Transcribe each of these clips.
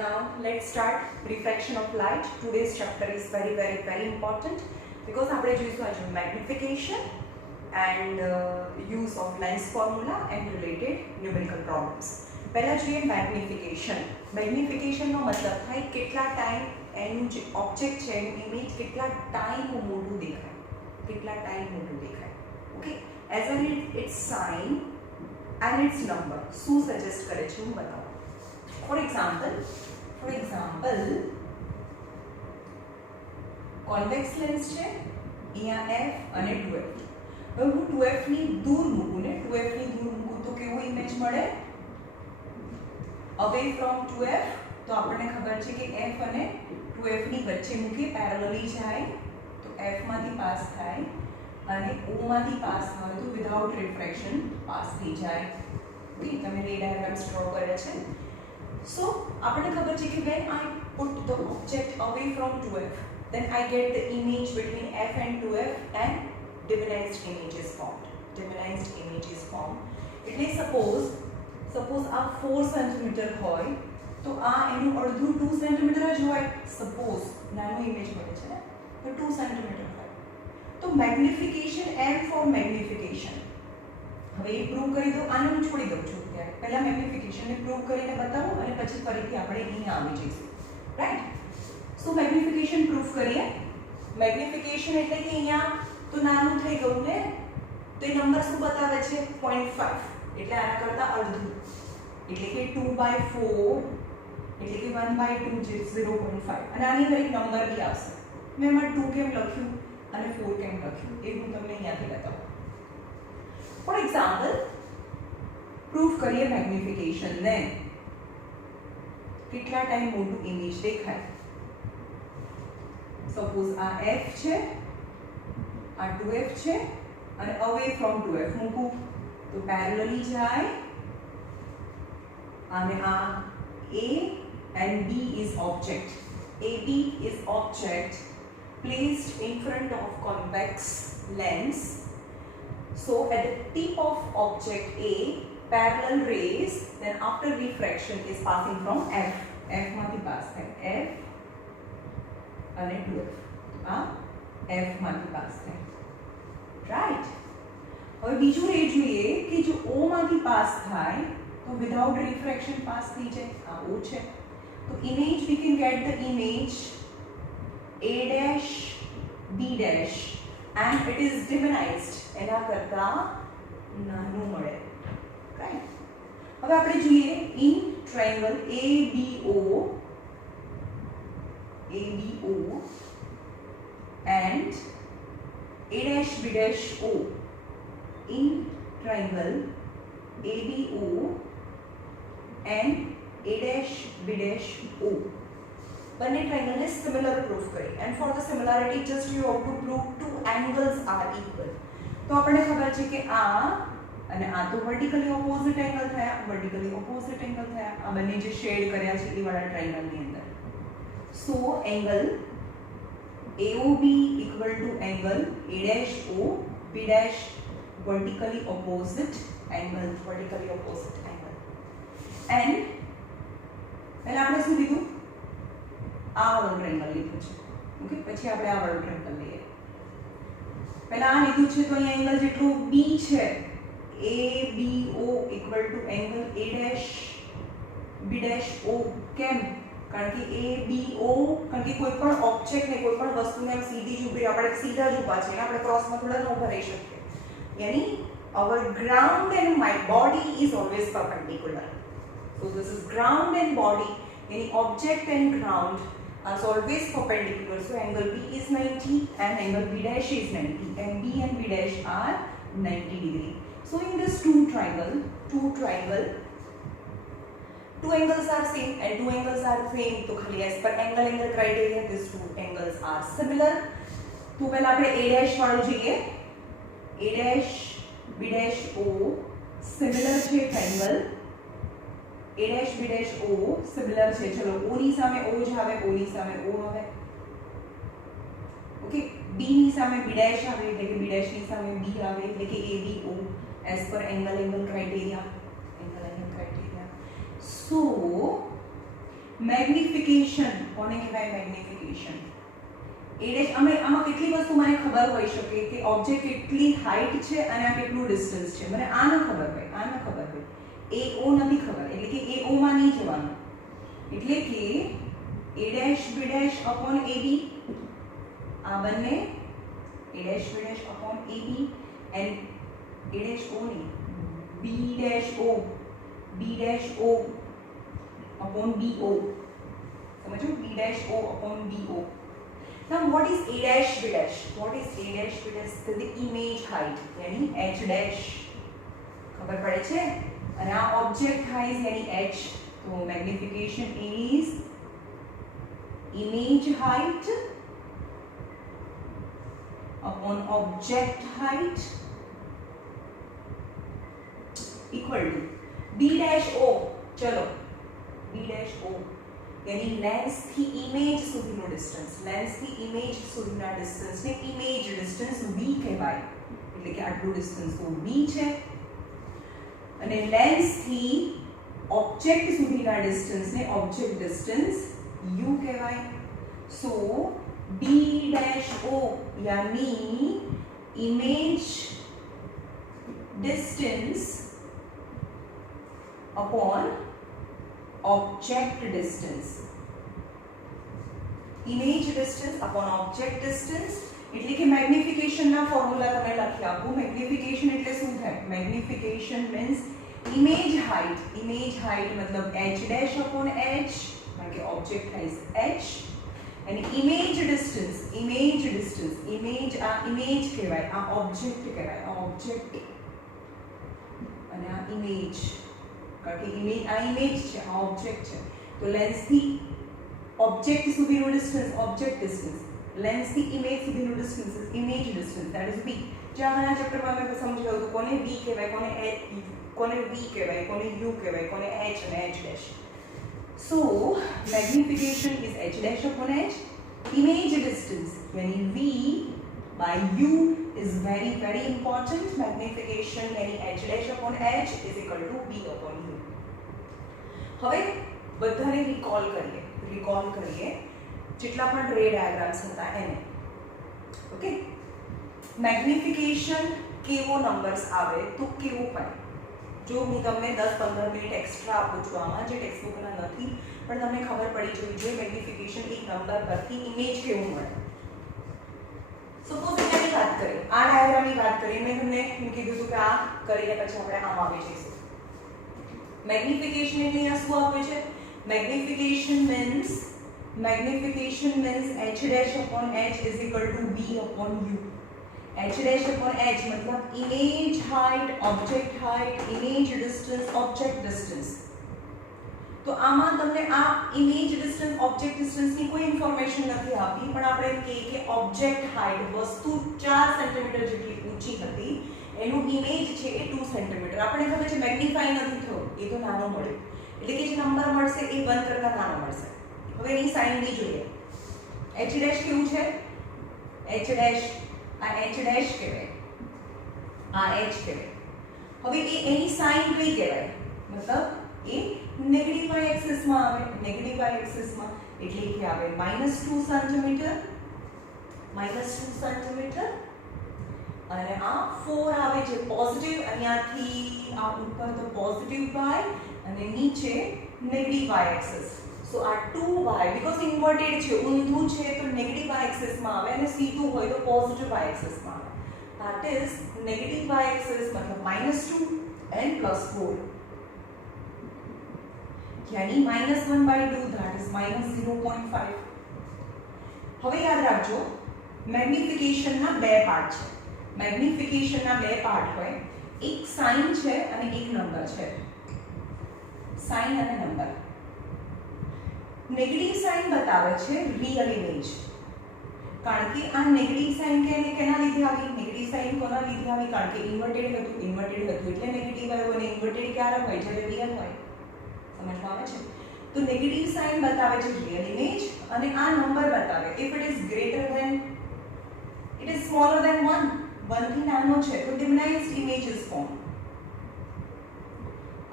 Now let's start refraction of light. Today's chapter is very important because આપણે જોઈશું આજે magnification and use of lens formula and related numerical problems. પહેલા જોઈએ magnification. Magnification નો મતલબ થાય કેટલા ટાઈમ એનું જે ઓબ્જેક્ટ છે એનું ઇમેજ કેટલા ટાઈમ મોટું દેખાય, કેટલા ટાઈમ મોટું દેખાય. Okay, as well its sign and its number શું સજેસ્ટ કરે છે હું બતાવું. For example, convex lens છે, અહીંયા f અને 2f. હવે હું 2f ની દૂર મૂકું ને 2f ની દૂર મૂકું તો કેવું ઇમેજ મળે? away from 2f. તો આપણને ખબર છે કે f અને 2f ની વચ્ચે મૂકી પેરેલલી જાય તો f માંથી પાસ થાય અને o માંથી પાસ થાય તો વિધાઉટ રિફ્રેક્શન પાસ થઈ જાય. ઓકે, તમે રે ડાયાગ્રામ્સ ડ્રો કર્યા છે. So, આપણે ખબર છે કે when I put the object away from 2f, then I get the image between f and 2f and divinized image is formed. Divinized image is formed. એટલે suppose આ 4 cm હોય તો આ એનું અડધું 2 cm જ હોય. suppose નાનો ઇમેજ મળે છે ને તો 2 cm હોય. તો મેગ્નિફિકેશન m for magnification. હવે એ પ્રૂવ કરી દો. આને હું છોડી દઉં છું. પહેલા મેગ્નિફિકેશન ને પ્રૂવ કરીને બતાવું અને પછી ફરીથી આપણે અહીંયા આવી જઈશું. રાઈટ? સો મેગ્નિફિકેશન પ્રૂફ કરીએ. મેગ્નિફિકેશન એટલે કે અહીંયા તો નાનું થઈ ગયું ને તો એ નંબર શું બતાવે છે? 0.5. એટલે આના કરતા અડધું એટલે કે 2/4 એટલે કે 1/2 જે 0.5. અને આની અંદર એક નંબર બી આવશે. મેં એમાં 2 કેમ લખ્યું અને 4 કેમ લખ્યું એ હું તમને અહીંયાથી બતાવું. ફોર એક્ઝામ્પલ પ્રૂફ કરીએ મેગ્નિફિકેશન ને કેટલા ટાઈમ મોટું ઇમેજ દેખાય. સપોઝ આ f છે, આ 2f છે અને અવે ફ્રોમ 2f મૂકું તો પેરેલલી જાય અને આ a and b is object. ab is object placed in front of convex lens. So at the tip of object a, parallel rays then after refraction is passing from f માંથી pass થાય f અને 2f. આ f માંથી pass થાય. Right? હવે બીજું રે જોઈએ કે જો o માંથી પાસ થાય તો વિધાઉટ રિફ્રેક્શન પાસ થઈ જાય. આ o છે તો image we can get the image a dash b dash and it is divinized. એના કરતા નાનું મળે. રાઈટ? હવે આપણે જોઈએ in triangle ABO and A dash B dash O. In triangle ABO and A dash B dash O. બંને triangle ને similar proof કરી. and for the similarity just you have to prove two angles are equal. તો આપણને ખબર છે કે આ અને આ તો વર્ટિકલી ઓપોઝિટ એંગલ થયા, વર્ટિકલી ઓપોઝિટ એંગલ થયા. આ બંને જે શેડ કર્યા છે એ વાળા ટ્રાયેંગલ ની અંદર. So angle AOB equal to angle A dash O B dash vertically opposite angle, vertically opposite angle. and આપણે શું લીધું? આ વાળું ટ્રાયેંગલ લીધું છે. ઓકે, પછી આપણે આ વાળું ટ્રાયેંગલ લઈએ. પહેલા આ લીધું છે તો અહીંયા એંગલ જેટલું B છે ABO equal to angle A dash B dash O. કેમ? કારણ કે ABO કારણ કે કોઈ પણ ઓબ્જેક્ટ ને કોઈ પણ વસ્તુને આમ સીધી જ ઊભી આપણે સીધા જ ઊભા છે આપણે ક્રોસમાં થોડા ન ઊભા રહી શકીએ. યાની our ground and my body is always perpendicular. So this is ground and body. Any object and ground are always perpendicular. So angle B is 90 and angle B dash is 90 and B and B dash are 90 degree. So in this two angles are same and two angles are same. तो खाली as per angle criteria these two angles are similar. तो पहले આપણે a dash વાળું જોઈએ. a dash b dash o similar છે triangle. a dash b dash o similar છે. ચલો o ની સામે o જ આવે, o ની સામે o આવે. ઓકે, b ની સામે b dash આવે એટલે કે b dash ની સામે b આવે એટલે કે a b o as per angle criteria. So magnification કોને કહેવાય? મેગ્નિફિકેશન એ ડેશ આમાં કેટલી વસ્તુ મને ખબર હોઈ શકે કે ઓબ્જેક્ટ કેટલી હાઈટ છે અને આ કેટલું ડિસ્ટન્સ છે, મને આ ન ખબર હોય, આ ન ખબર હોય, એ ઓ નથી ખબર, એટલે કે એ ઓ માં નહીં જવાનું, એટલે કે a dash b dash upon ab આ બંને a dash b dash upon ab and a dash o નહીં b dash o upon bo, समझो b dash o upon bo. Now what is a dash b dash? What is a dash b dash? The image height यानी h dash खबर पड़े छे અને આ object height यानी h, तो magnification is image height upon object height equal to b dash o. चलो b dash o यानी लेंस થી ઇમેજ સુધીનો ડિસ્ટન્સ, લેન્સ થી ઇમેજ સુધીના ડિસ્ટન્સને ઇમેજ ડિસ્ટન્સ v કહેવાય, એટલે કે આટલું ડિસ્ટન્સ તો v છે અને લેન્સ થી ઓબ્જેક્ટ સુધીના ડિસ્ટન્સને ઓબ્જેક્ટ ડિસ્ટન્સ u કહેવાય. સો b dash o यानी image distance upon object distance, image distance upon object distance એટલે કે મેગ્નિફિકેશન ના ફોર્મ્યુલા તમે લખી આપો. મેગ્નિફિકેશન એટલે શું થાય? મેગ્નિફિકેશન મીન્સ ઇમેજ હાઇટ મતલબ h ડેશ upon h કારણ કે ઓબ્જેક્ટ હાઇટ h અને ઇમેજ ડિસ્ટન્સ ઇમેજ આ ઇમેજ કહેવાય, આ ઓબ્જેક્ટ કહેવાય, આ ઓબ્જેક્ટ અને આ ઇમેજ કારણ કે ઇમેજ આ ઇમેજ છે, આ ઓબ્જેક્ટ છે, તો લેન્સ થી ઓબ્જેક્ટ સુધીનો ડિસ્ટન્સ ઓબ્જેક્ટ ડિસ્ટન્સ, લેન્સ થી ઇમેજ સુધીનો distance image distance, that is b. જે આના ચેપ્ટરમાં મેં સમજાવ્યું હતું કોને v કહેવાય, કોને v કહેવાય, કોને u કહેવાય, કોને h અને h dash. So magnification is h dash upon h, image distance यानी v by u is very very important. Magnification यानी h dash upon h is equal to b upon u. હવે બધાને recall કરીએ જેટલા પણ રે diagrams હતા એને. ઓકે, મેગ્નિફિકેશન કેવો નંબર્સ આવે તો કેવું હોય? જો હું તમને 10-15 મિનિટ એક્સ્ટ્રા આપું છું આમાં, જે ટેક્સ્ટ બુકના નથી, પણ તમને ખબર પડી જવી જોઈએ મેગ્નિફિકેશન એક નંબર પરથી ઇમેજ કેવું મળે. સપોઝ અહીંયાની વાત કરીએ, આ ડાયાગ્રામની વાત કરીએ, મેં તમને કીધું હતું કે આ કરીને પછી આપણે આમ આવી જઈશું. મેગ્નિફિકેશન એટલે અહીંયા શું આપે છે? Magnification means h dash upon h is equal to b upon u. h dash upon h मतलब image height, object height, image distance, object distance. તો આમાં તમને આ ઇમેજ ડિસ્ટન્સ ઓબ્જેક્ટ ડિસ્ટન્સની કોઈ ઇન્ફોર્મેશન નથી આપી, પણ આપણે એમ કહીએ કે ઓબ્જેક્ટ હાઇટ વસ્તુ 4 સેન્ટીમીટર જેટલી ઊંચી હતી, એનું ઇમેજ છે એ 2 સેન્ટીમીટર. આપણે ખબર છે મેગ્નિફાઈ નથી થયો, એ તો નાનો મળ્યો, એટલે કે જે નંબર મળશે એ 1 કરતા નાનો મળશે. હવે એની સાઇન બી જોઈએ. h ડેશ કેવું છે? h ડેશ આ h ડેશ કહેવાય, આ h કહેવાય. હવે એની સાઇન કઈ કહેવાય? મતલબ એ નેગેટિવ y એક્સિસ માં આવે, નેગેટિવ y એક્સિસ માં એટલે કે આવે -2 સેન્ટીમીટર અને આ 4 આવે છે પોઝિટિવ, અહીંયાથી આ ઉપર તો પોઝિટિવ y અને નીચે નેગેટિવ y એક્સિસ. સો આ 2y બીકોઝ ઇન્વર્ટેડ છે, ઊંધું છે તો નેગેટિવ y એક્સિસ માં આવે અને સીધું હોય તો પોઝિટિવ y એક્સિસ માં આવે. That is negative y axis મતલબ -2 and +4 यानी -1/2 that is -0.5. હવે યાદ રાખજો મેગ્નિફિકેશન ના બે પાર્ટ છે. મેગ્નિફિકેશન ના બે પાર્ટ હોય, એક સાઇન છે અને એક નંબર છે. સાઇન અને નંબર. નેગેટિવ સાઇન બતાવે છે રિયલ ઇમેજ, કારણ કે આ નેગેટિવ સાઇન કેના લીધે આવી? નેગેટિવ સાઇન કોના લીધે આવી? કારણ કે ઇન્વર્ટેડ હતું એટલે નેગેટિવ આવ્યો, અને ઇન્વર્ટેડ ક્યારે હોય? જ્યારે રિયલ હોય. સમજમાં આવે છે? તો નેગેટિવ સાઇન બતાવે છે રિયલ ઇમેજ અને આ નંબર બતાવે if it is greater than it is smaller than 1 થી નાનો છે તો ડિમિનાઇઝ્ડ ઇમેજ ઇઝ ફોર્મ.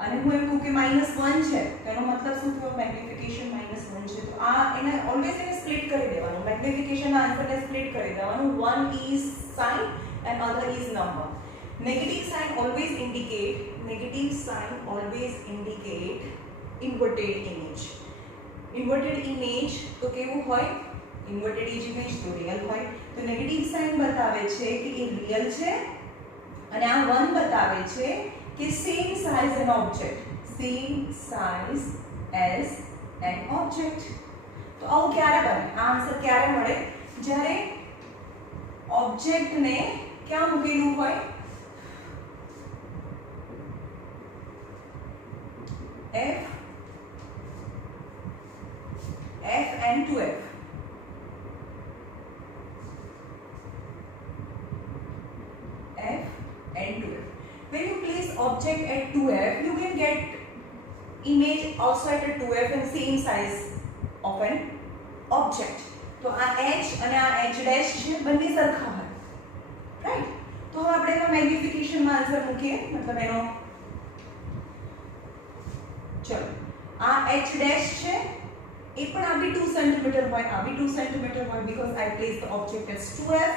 અને હું એમ કહું કે -1 છે તો એનો મતલબ શું થયો મેગ્નિફિકેશન -1 છે તો આ એને ઓલવેઝ એને સ્પ્લિટ કરી દેવાનું મેગ્નિફિકેશન ના આન્સરને સ્પ્લિટ કરી દેવાનું one is sign and other is number negative sign always indicate inverted image તો કેવું હોય inverted image તો real હોય તો નેગેટિવ સાઇન બતાવે છે કે એ રિયલ છે અને આ 1 બતાવે છે કે same size as an object તો આવું ક્યારે બને આ આન્સર ક્યારે મળે જ્યારે ઓબ્જેક્ટ ને ક્યાં મૂકેલું હોય f and 2f when you place object at 2f you can get image also at a 2f and same size of an object તો આ h અને આ h dash છે બંને સરખા હોય રાઈટ તો હવે આપણે એનો મેગ્નિફિકેશન માં આન્સર મૂકીએ મતલબ એનો ચલો આ h dash છે એ પણ આ બી 2 સેન્ટીમીટર હોય આ બી 2 સેન્ટીમીટર હોય because I place the object as 2f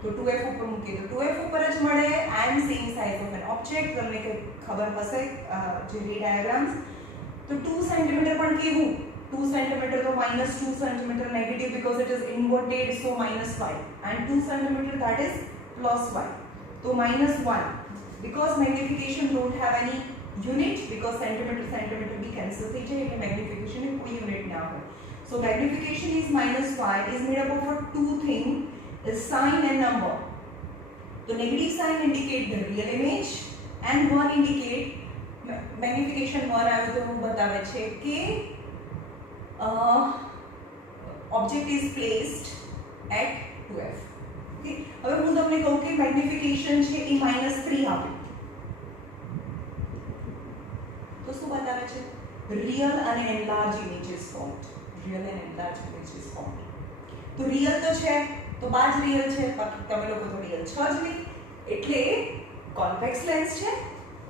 તો 2f ઉપર મૂકીએ તો 2f ઉપર જ મળે and same size of an object તમને કે ખબર હશે જે રી ડાયાગ્રામ્સ તો 2 સેન્ટીમીટર પણ કેવું 2 સેન્ટીમીટર તો -2 centimetre negative because it is inverted so -5 and 2 centimeter that is +5 so -1 because magnification don't have any unit because centimeter be cancel થઈ જાય એટલે magnification ની કોઈ unit ના હોય so magnification is -5 is made up of two things is sign and number the negative sign indicate the real image and one indicate magnification 1 આવે તો હું બતાવે છે કે object is placed at 2f okay હવે હું તમને કહું કે મેગ્નિફિકેશન છે એ -3 આપે તો શું બતાવે છે real અને enlarged images formed તો real તો છે તો બાજ real છે બાકી તમે લોકો તો real છો જ નહીં એટલે convex lens છે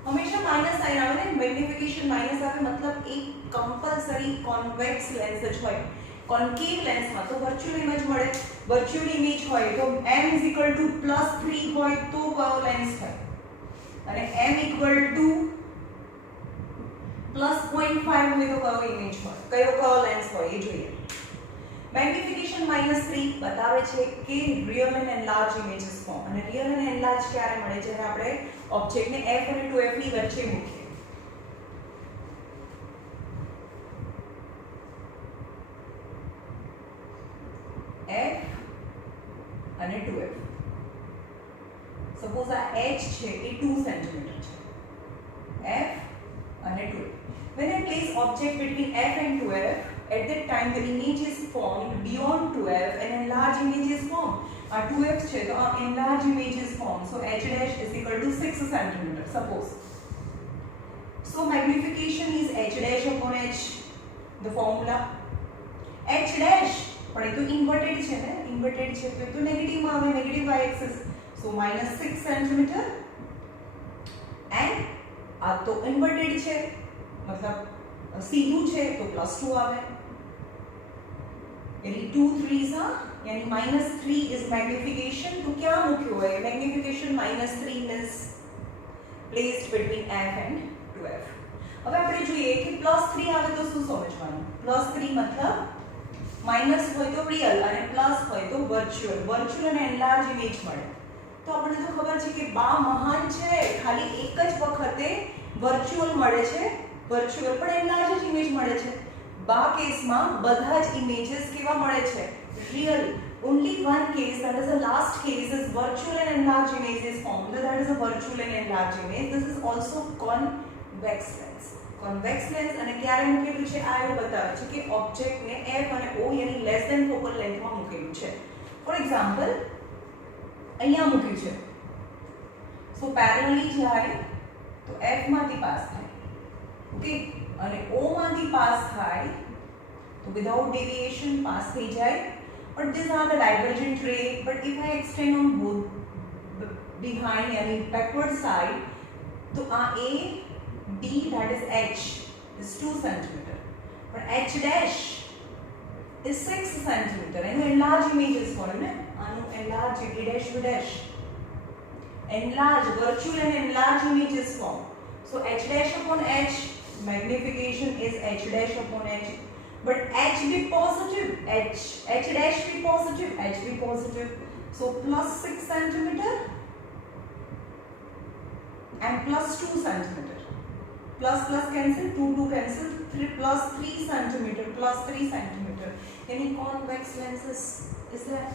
હંમેશા માઈનસ સાઇન આવે ને મેગ્નિફિકેશન માઈનસ આવે મતલબ એક કમ્પલસરી કોન્વેક્સ લેન્સ જ હોય કોન્કેવ લેન્સમાં તો વર્ચ્યુઅલ ઇમેજ મળે વર્ચ્યુઅલ ઇમેજ હોય તો m +3 હોય તો કયો લેન્સ હોય અને m +0.5 હોય તો કયો ઇમેજ હોય કયો લેન્સ હોય એ જોઈએ મેગ્નિફિકેશન -3 બતાવે છે કે real and enlarge images form અને રિયલ એન્ડ એનલાર્જ ક્યારે મળે જ્યારે આપણે ઓબ્જેક્ટ ને f અને 2f ની વચ્ચે મૂકીએ f અને 2f સપોઝ આ h છે એ 2 સેન્ટીમીટર છે f અને 2f when I place object between f and 2f at that time the image is formed beyond 2f and enlarged image is formed 2f છે તો આ enlarged image is formed so h dash is equal to 6 cm suppose so magnification is h dash upon h the formula h dash પણ એ તો inverted છે ને inverted છે તો negative માં આવે negative y axis so -6 cm and આ તો ઇન્વર્ટેડ છે મતલબ સીધું છે તો +2 આવે यानी 2 3s यानी -3 is magnification तो क्या मुख्य हुआ है magnification -3 is placed between f and 2f હવે આપણે જોઈએ કે +3 આવે તો શું સમજવાનું +3 मतलब માઈનસ હોય તો રિયલ અને પ્લસ હોય તો વર્ચ્યુઅલ અને એનલાર્જ ઇમેજ મળે તો આપણને તો ખબર છે કે બા મહાન છે ખાલી એક જ વખતે વર્ચ્યુઅલ મળે છે વર્ચ્યુઅલ પણ એનલાર્જ જ ઇમેજ મળે છે બા કેસમાં બધા જ ઇમેजेस કેવા મળે છે real only one case that is the last case is virtual and enlarged image is formed so that is a virtual and enlarged image this is also convex lens અને ક્યારે મૂકેલું છે આ એવું બતાવે છે કે ઓબ્જેક્ટ ને f અને o યાની લેસ ધેન ફોકલ લેન્થ માં મૂકેલું છે ફોર એક્ઝામ્પલ અહીંયા મૂક્યું છે સો પેરેલલી જાય તો f માંથી પાસ થાય ઓકે અને o માંથી પાસ થાય તો વિધાઉટ ડેવિએશન પાસ થઈ જાય but these are the divergent ray but if I extend on both behind यानी backward side तो आ a B, that is H, is 2 centimeter. But H dash is 6 centimeter. And enlarge images for him. Enlarge A dash B dash. Enlarge, virtual and enlarge images form. So H dash upon H, magnification is H dash upon H. But H be positive, H dash be positive, H be positive. So plus 6 centimeter and plus 2 centimeter. Plus plus cancel, 2 cancel, 3 plus 3 centimeter, plus 3 centimeter. Any convex lenses is there?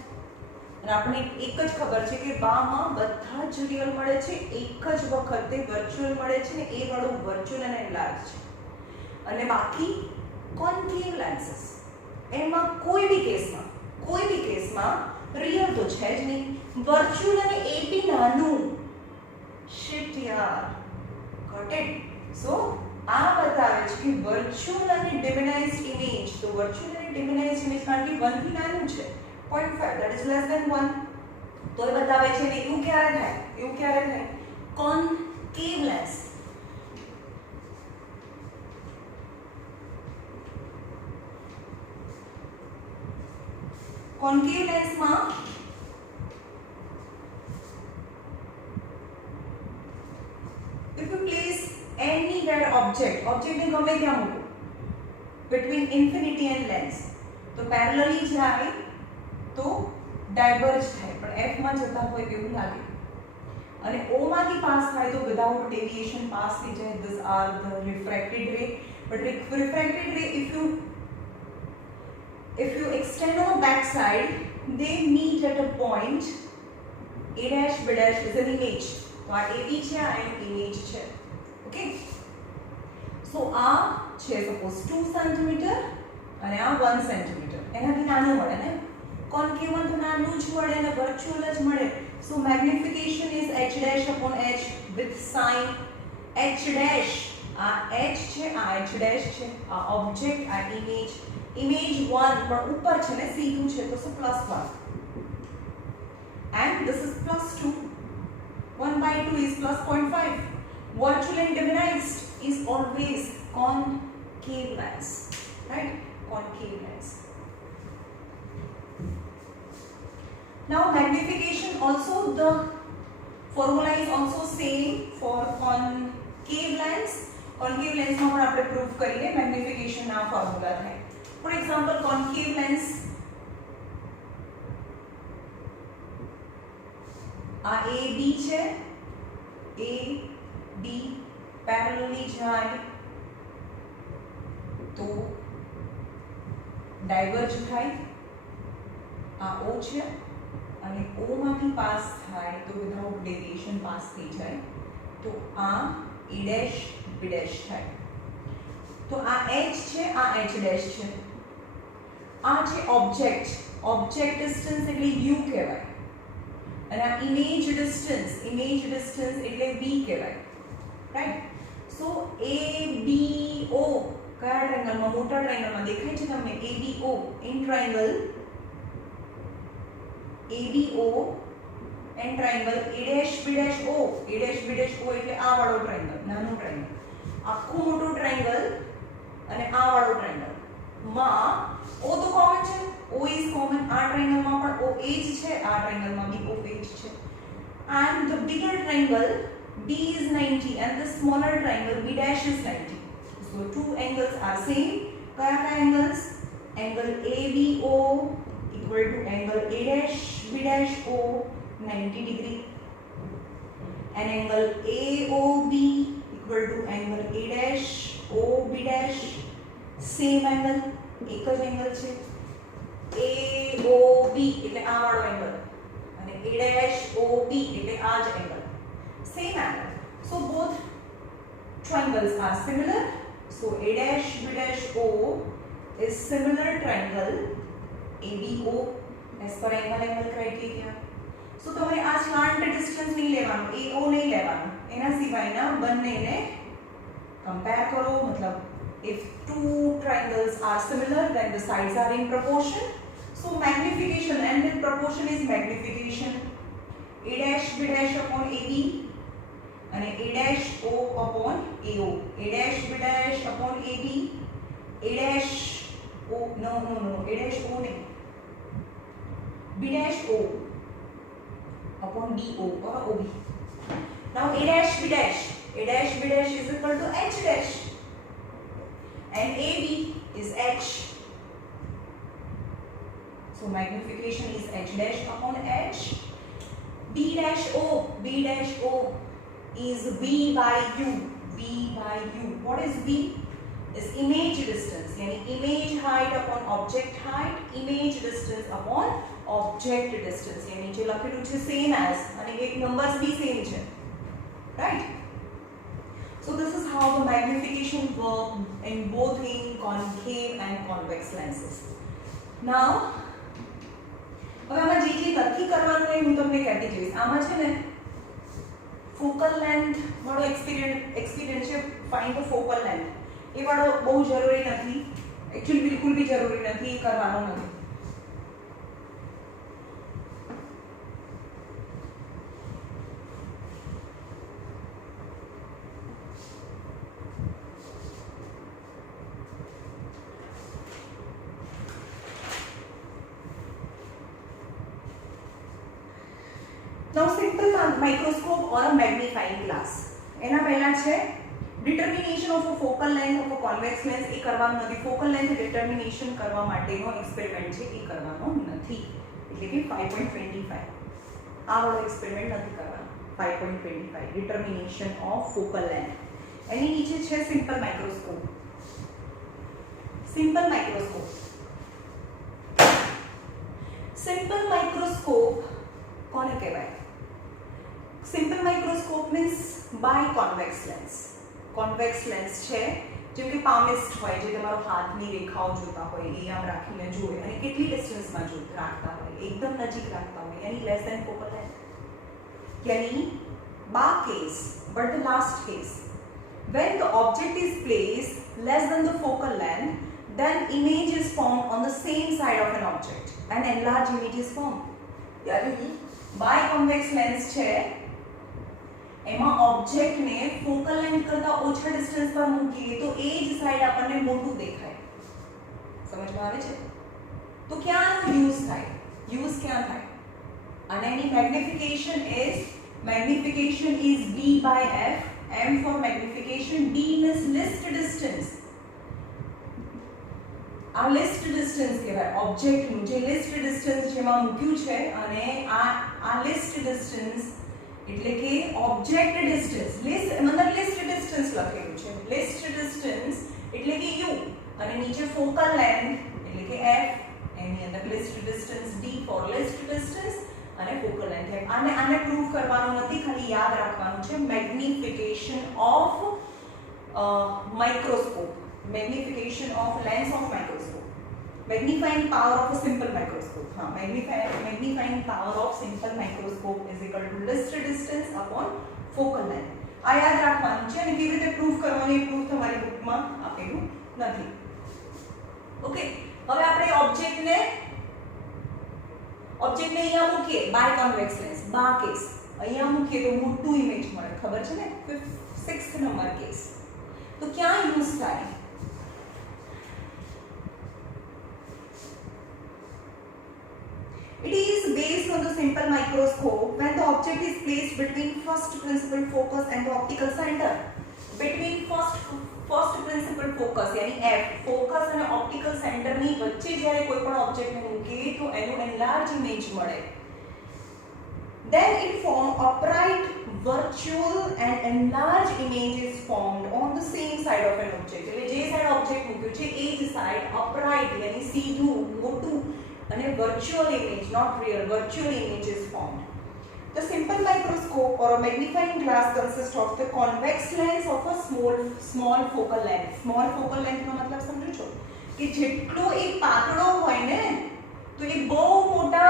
અને આપણે એક જ ખબર છે કે બામાં બધા જ real મળે છે, એક જ વખતે વર્ચ્યુઅલ મળે છે ને એ વાળું વર્ચ્યુઅલ અને એન્લાર્જ છે. અને બાકી કોન્કેવ લેન્સીસ એમાં કોઈ બી કેસમાં રિયલ તો છે જ નહીં, વર્ચ્યુઅલ અને એ બી નાનું. શિટ યાર, ગોટ ઇટ. સો આ બતાવે છે કે વર્ચ્યુઅલ અને ડિમિનાઇઝ્ડ ઇમેજ, તો વર્ચ્યુઅલ અને ડિમિનાઇઝ્ડ ઇમેજ કારણ કે 1 થી નાનું છે 0.5, that is less than 1. તો એ બતાવે છે ને એવું ક્યારે થાય કોન્કેવ lens. કોન્કેવ લેન્સમાં if you place anywhere object ને ગમે ત્યાં મૂકો between infinity and lens, તો parallelly જાય તો ડાયવર્જ થાય, પણ f માં જતા હોય એવું લાગે. અને o માંથી પાસ થાય તો વિધાઉટ ડેવિએશન પાસ થઈ જાય. These are the refracted ray. But refracted ray, if you extend on the back side, they meet at a point. A dash B dash is an image. તો આ AB છે, આ image છે. Okay. So આ છે suppose 2 cm અને આ 1 cm. એનાથી નાનું મળે ને. કોન્કેવ માં તો નાનું જ મળે ને વર્ચ્યુઅલ જ મળે. So magnification is H dash upon H with sign H dash. આ H છે, આ H dash છે, આ object, આ image 1 પણ ઉપર છે ને સીધું છે તો +1 and this is +2. 1/2 is +0.5. Virtual and diminized is always concave lens, right? Concave lens. Now magnification also, the formula is also same for concave lens. Concave lens માં પણ આપણે પ્રૂફ કરીએ magnification ના ફોર્મ્યુલા થાય. For example, concave lens આ AB છે, AB parallelly જાય તો ડાયવર્જ થાય. આ O છે અને O માંથી પાસ થાય તો વિધાઉટ ડેવિએશન પાસ થઈ જાય તો આ A dash B dash થાય. તો આ H છે, આ H dash છે. આ છે ઓબ્જેક્ટ ડિસ્ટન્સ એટલે U કહેવાય અને આ ઇમેજ ડિસ્ટન્સ એટલે V કહેવાય, રાઈટ? સો ABO કયા ટ્રાયંગલમાં? મોટા ટ્રાયંગલમાં દેખાય છે તમને ABO in triangle ABO and triangle A dash B dash O એટલે આ વાળો ટ્રાયંગલ, નાનું ટ્રાયંગલ. આખું મોટું ટ્રાયંગલ અને આ વાળો ટ્રાયંગલ માં O તો કોમન છે, O is common. આ ટ્રાયંગલમાં પણ OH છે, આ ટ્રાયંગલમાં બી OH છે. And the bigger triangle B is 90 and the smaller triangle B dash is 90. So two angles are same. kaya angles? Angle ABO equal to angle A dash B dash O 90 degree. And angle AOB equal to angle A dash OB dash same angle. એક જ angle છે. AOB એટલે આ વાળો angle અને A dash OB એટલે આ જ angle, same angle. So both triangles are similar. So A dash B dash O is similar triangle ABO as per angle criteria. So તમારે આ slant distance નહીં લેવાનું, AO નહીં લેવાનું, એના સિવાયના બંનેને compare કરો. મતલબ if two triangles are similar then the sides are in proportion. So magnification, and the proportion is magnification A dash B dash upon AB અને a dash o upon ao, a dash b dash upon ab, a dash o no a dash o नहीं, b dash o upon do or ob. Now a dash b dash is equal to h dash and ab is h. So magnification is h dash upon h. b dash o is b by u. What is b? Is image distance, यानी image height upon object height, image distance upon object distance, यानी जो લખેલું છે same as અને એક numbers भी same છે, right? So this is how the magnification work in both in concave and convex lenses. Now હવે આમાં જે નક્કી કરવાનું એ હું તમને કહેતી જઈશ. આમાં છે ને ફોકલ લેન્થ વાળો એક્સપિરિયન્સ છે, ફાઇન્ડ ધ ફોકલ લેન્થ, એ વાળો બહુ જરૂરી નથી, એકચ્યુઅલી બિલકુલ બી જરૂરી નથી, એ કરવાનો નથી. Now simple microscope or a magnifying glass. એના પહેલા છે determination of a focal length of a convex lens, એ કરવાનું નથી. focal length determination કરવા માટેનો એક્સપેરિમેન્ટ છે, એ કરવાનો નથી. એટલે કે 5.25 આ વાળો એક્સપેરિમેન્ટ નથી કરવાનો. 5.25 determination of focal length. એની નીચે છે simple microscope. simple microscope કોને કહેવાય? Simple microscope means by convex lens. Convex lens છે જેમ કે પામિસ્ટ હોય, જે તમારો હાથની રેખાઓ જોતા હોય એ આમ રાખીને જુએ અને કેટલી ડિસ્ટન્સમાં રાખતા હોય, એકદમ નજીક રાખતા હોય, यानी લેસ ધેન ફોકલ લેન્થ. यानी बा case, but the last case, when the object is placed less than the focal length, then image is formed on the same side of an object, an enlarged image is formed. यानी by convex lens છે એમાં object ને focal length કરતા ઓછા distance પર મૂકીએ તો એ જ સાઈડ આપણને મોટું દેખાય. સમજમાં આવે છે? તો ક્યાં યુઝ થાય? યુઝ ક્યાં થાય? અને એની magnification is b by f. m for magnification, d means list distance. આ લિસ્ટ ડિસ્ટન્સ કહેવાય ઓબ્જેક્ટનું, જે લિસ્ટ ડિસ્ટન્સ જેમાં મૂક્યું છે, અને આ લિસ્ટ ડિસ્ટન્સ એટલે કે ઓબ્જેક્ટ ડિસ્ટન્સ, લિસ્ટ મતલબ લિસ્ટ ડિસ્ટન્સ લખેલું છે, લિસ્ટ ડિસ્ટન્સ એટલે કે u અને નીચે ફોકલ લેન્થ એટલે કે f, એની અંદર least distance d for least distance અને ફોકલ લેન્થ. આને પ્રૂવ કરવાનું નથી, ખાલી યાદ રાખવાનું છે magnification of microscope, magnification of lens of microscope, magnifying power of a simple microscope. magnifying power of simple microscope is equal to list distance upon focal length. આ યાદ રાખવાનું છે અને કેવી રીતે પ્રૂફ કરવાનું એ પ્રૂફ તમારી બુકમાં આપેલું નથી. ઓકે, હવે આપણે ઓબ્જેક્ટને અહીંયા મૂકીએ બાય કોન્વેક્સ લેન્સ, બા કેસ અહીંયા મૂકીએ તો મોટું ઇમેજ મળે, ખબર છે ને? 6th number case. તો ક્યાં યુઝ થાય? It is based on the simple microscope when the object is placed between first principal focus and the optical center. Between first principal focus यानी f, focus અને optical center ની વચ્ચે જ્યારે કોઈ પણ ઓબ્જેક્ટ ને મૂકીએ તો એનું enlarge image મળે. Then it form upright, virtual and enlarged image is formed on the same side of an object. એટલે જે સાઈડ ઓબ્જેક્ટ મૂક્યું છે એ જ સાઈડ upright यानी સીધું મોટું અને virtual image, not real, virtual image is formed. The simple microscope or a magnifying glass consists of the convex lens of a small focal length. Small focal length નો મતલબ સમજો છો કે જેટલો એ પાતળો હોય ને તો એ બહુ મોટા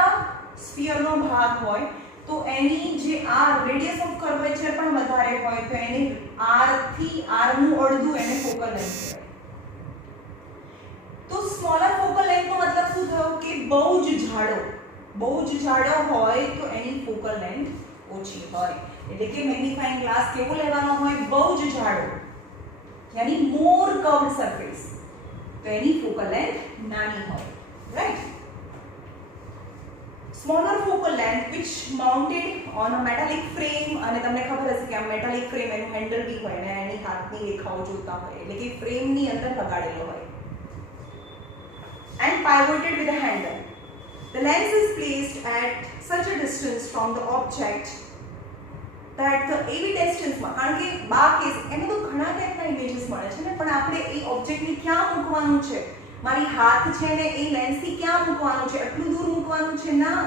સ્ફિયર નો ભાગ હોય તો એની જે r રેડિયસ ઓફ કર્વેચર પણ વધારે હોય તો એને r થી r નું અડધું એને ફોકલ લેન્થ કહેવાય. તો સ્મોલર ફોકલ લેન્થ નો મતલબ શું થયો કે બહુ જ જાડો હોય તો એની ફોકલ લેન્થ ઓછી હોય. એટલે કે મેગ્નીફાઇંગ ગ્લાસ કેવો લેવાનો હોય? બહુ જ જાડો, યાની મોર કર્વડ સરફેસ, તો એની ફોકલ લેન્થ નાની હોય, right. Smaller focal length which mounted on a metallic frame, અને તમને ખબર હશે કે આ મેટાલિક ફ્રેમ એનું હેન્ડલ બી હોય ને એની હાથની રેખાઓ જોતા હોય, એટલે કે ફ્રેમની અંદર લગાડેલો હોય. And pivoted with a handle. The lens is placed at such a distance from the object that the AV distance માં, કારણ કે બા કેસ એમાં તો ઘણા ટાઈપના ઇમેજીસ મળે છે ને, પણ આપણે એ ઓબ્જેક્ટને ક્યાં મૂકવાનું છે, મારી હાથ છે ને એ લેન્સથી ક્યાં મૂકવાનું છે, આટલું દૂર મૂકવાનું છે ના,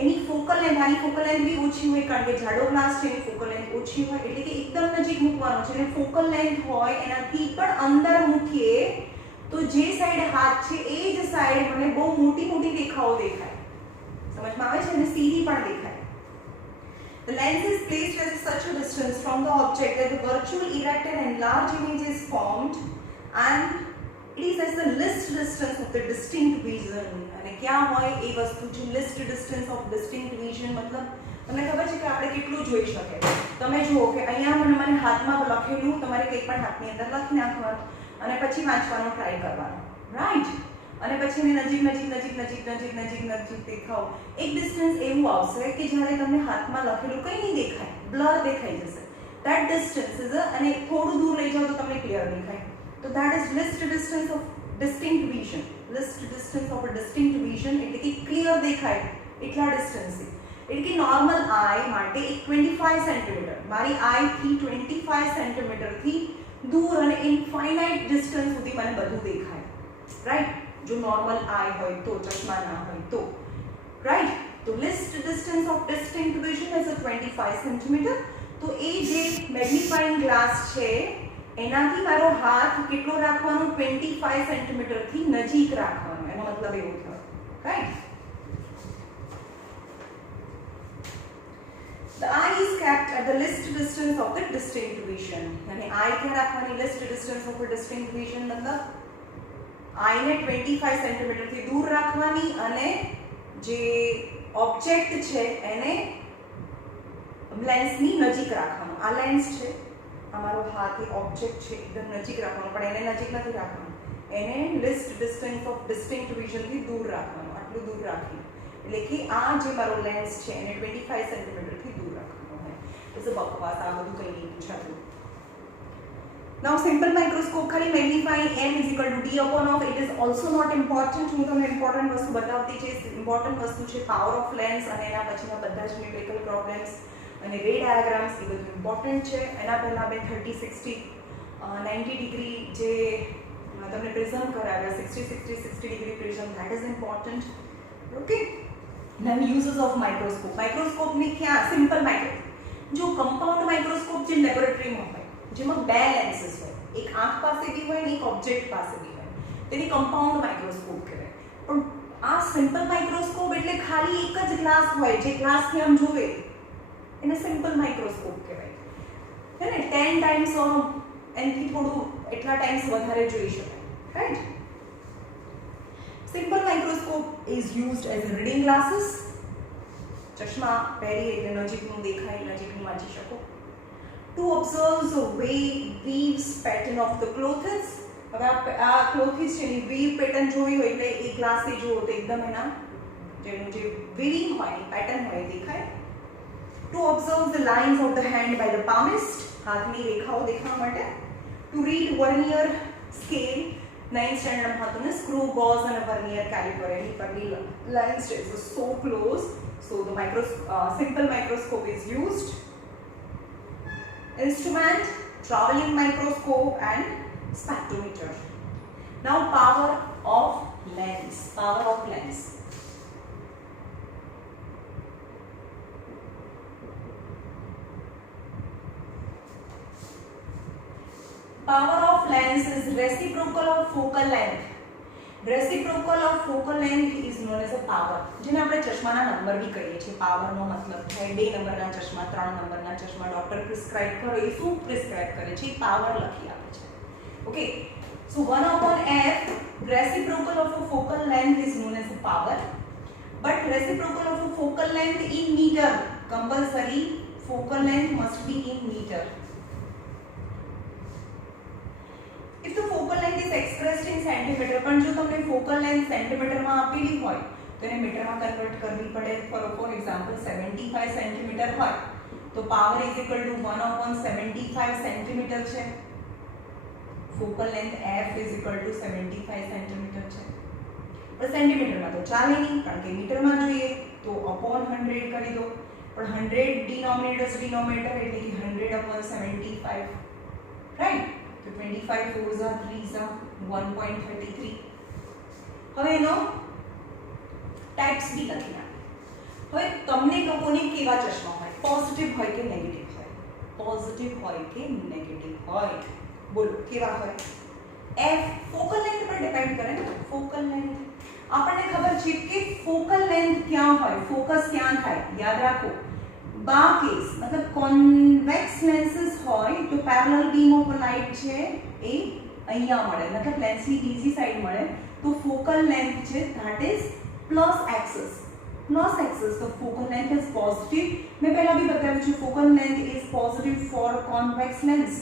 એની ફોકલ લેન્થ, આની ફોકલ લેન્થ બી ઓછી હોય કારણ કે જાડો ગ્લાસ છે, એની ફોકલ લેન્થ ઓછી હોય, એટલે કે એકદમ નજીક મૂકવાનું છે. અને ફોકલ લેન્થ હોય એનાથી પણ અંદર મૂકીએ તો જે સાઈડ હાથ છે એ જ સાઈડ મને બહુ મોટી મોટી રેખાઓ દેખાય, સમજમાં આવે છે, અને સીધી પણ દેખાય. The lens is placed at such a distance from the object that the virtual erect and enlarged image is formed, and it is as the least distance of the distinct vision. અને ક્યાં હોય એ વસ્તુ છે least distance of distinct vision, મતલબ તમને ખબર છે કે આપણે કેટલું જોઈ શકે. તમે જુઓ કે અહીંયા મને હાથમાં લખેલું, તમારે કંઈ પણ હાથની અંદર લખી નાખવાનું અને પછી વાંચવાનો ટ્રાય કરવાનો, રાઈટ. અને પછી એને નજીક નજીક નજીક નજીક નજીક નજીક નજીક દેખાવ. એક ડિસ્ટન્સ એવું આવશે કે જ્યારે તમને હાથમાં લખેલું કંઈ નહીં દેખાય, બ્લર દેખાઈ જશે. ધેટ ડિસ્ટન્સ ઇઝ, અને થોડું દૂર લઈ જાઓ તો તમને ક્લિયર દેખાય, તો that is least distance of distinct vision. Least distance of a distinct vision એટલે કે ક્લિયર દેખાય એટલા ડિસ્ટન્સથી. એટલે કે નોર્મલ આઈ માટે એક 25 સેન્ટીમીટર, મારી આઈથી 25 સેન્ટીમીટરથી દૂર અને ઇન્ફાઇનાઇટ ડિસ્ટન્સ સુધી મને બધું દેખાય, રાઈટ. જો નોર્મલ આઈ હોય તો, ચશ્મા ના હોય તો, રાઈટ. તો least distance of distinct vision is 25 centimetre. તો એ જે મેગ્નીફાઇંગ ગ્લાસ છે એનાથી મારો હાથ કેટલો રાખવાનો? 25 સેન્ટીમીટરથી નજીક રાખવાનો, એનો મતલબ એવો થયો, right. The eye is kept at the least distance of the distinct vision. यानी eye क्या रखवानी? least distance of a distinct vision, मतलब eye ने 25 સેન્ટીમીટર થી દૂર રાખવાની અને જે ઓબ્જેક્ટ છે એને લેન્સ ની નજીક રાખવાનું. આ લેન્સ છે, અમારો હાથ એ ઓબ્જેક્ટ છે, એકદમ નજીક રાખવાનો, પણ એને નજીક નથી રાખવાનું, એને least distance of distinct vision થી દૂર રાખવાનું, આટલું દૂર રાખી. એટલે કે આ જે મારો લેન્સ છે એને 25 સેન્ટીમીટર થી દૂર રાખવાનો હોય. એટલે બકવાસ, આ બધું કંઈ નહીં પૂછાતું. Now simple microscope ખાલી magnifying m is equal to d upon of, it is also not important. હું તમને ઇમ્પોર્ટન્ટ વસ્તુ બતાવતી છે. ઇમ્પોર્ટન્ટ વસ્તુ છે પાવર ઓફ લેન્સ અને એના પછીના બધા જ ન્યુમેરિકલ પ્રોબ્લેમ્સ અને રે ડાયાગ્રામ્સ, એ બધું ઇમ્પોર્ટન્ટ છે. એના પહેલાં મેં 30, 60, 90 ડિગ્રી જે તમને પ્રિઝમ કરાવ્યા, 60 degree prism, that is important. Okay. Now uses of microscope. Microscope ની ક્યાં? Simple microscope. જો કમ્પાઉન્ડ માઇક્રોસ્કોપ જે લેબોરેટરીમાં હોય, જેમાં બે લેન્સીસ હોય, એક આંખ પાસે બી હોય અને એક ઓબ્જેક્ટ પાસે બી હોય, તેને કમ્પાઉન્ડ માઇક્રોસ્કોપ કહેવાય. પણ આ સિમ્પલ માઇક્રોસ્કોપ એટલે ખાલી એક જ ગ્લાસ હોય, જે ગ્લાસથી આમ જોવે એને સિમ્પલ માઇક્રોસ્કોપ કહેવાય, હે ને. 10 ટાઈમ્સ એનાથી થોડું એટલા ટાઈમ્સ વધારે જોઈ શકાય, right. Simple microscope is used as reading glasses. ચશ્મા પહેરી એટલે નજીકનું દેખાય, નજીકનું વાંચી શકો. To observe the weaves pattern of the clothes. હવે આ ક્લોથીસ છે એની વીવ પેટર્ન જોઈ હોય એટલે એ ગ્લાસથી જુઓ તો એકદમ એના જેનું જે વીવિંગ હોય એ પેટર્ન હોય દેખાય. To observe the lines of the hand by the palmist. હાથની રેખાઓ દેખાવા માટે. To read vernier scale. 9th standard માં હતું ને, સ્ક્રૂ ગોઝ અને વર્નિયર કેલિપર, એની પરની લાઇન્સ છે so close, so the simple microscope is used. Instrument, traveling microscope and spectrometer. Now power of lens. Power of lens. Power of lens is reciprocal of focal length. Reciprocal of focal length is known as a power. જેને આપણે ચશ્માના number બી કહીએ છીએ. પાવરનો મતલબ થાય 2 નંબરના ચશ્મા, 3 નંબરના ચશ્મા ડોક્ટર પ્રિસ્ક્રાઇબ કરે, એ શું પ્રિસ્ક્રાઇબ કરે છે? પાવર લખી આપે છે. Okay, so 1/f reciprocal of a focal length is known as a power. But reciprocal of a focal length in meter, compulsory focal length must be in meter. If the focal length is expressed in centimeter, પણ જો તમને focal length centimetre માં આપેલી હોય તો એને metre માં convert કરવી પડે. ફોર એક્ઝામ્પલ 75 સેન્ટીમીટર હોય તો power is equal to 1/75 centimetre છે. focal length f is equal to 75 centimetre છે. પણ સેન્ટીમીટરમાં તો ચાલે નહીં કારણ કે મીટરમાં જોઈએ તો upon 100 કરી દો. પણ 100 ડિનોમિનેટર એટલે કે 100/75, રાઈટ? તો 25 4s are 3s are 1.33. હવે એનો ટાઇપ્સ બી લખી નાખીએ. હવે તમને લોકોને કેવા ચશ્મા હોય? પોઝિટિવ હોય કે નેગેટિવ હોય? પોઝિટિવ હોય કે નેગેટિવ હોય? બોલો કેવા હોય? f ફોકલ લેન્થ પર ડિપેન્ડ કરે ને. ફોકલ લેન્થ આપણને ખબર છે કે ફોકલ લેન્થ ક્યાં હોય, ફોકસ ક્યાં થાય. યાદ રાખો, બા કેસ મતલબ કોન્વેક્સ લેન્સીસ હોય તો પેરેલલ બીમ ઓફ લાઇટ છે એ અહીંયા મળે, મતલબ લેન્સની બીજી સાઈડ મળે તો ફોકલ લેન્થ છે that is plus axis. Plus axis તો ફોકલ લેન્થ ઇઝ પોઝિટિવ. મેં પહેલા બી બતાવ્યું છે focal length is positive for convex lens.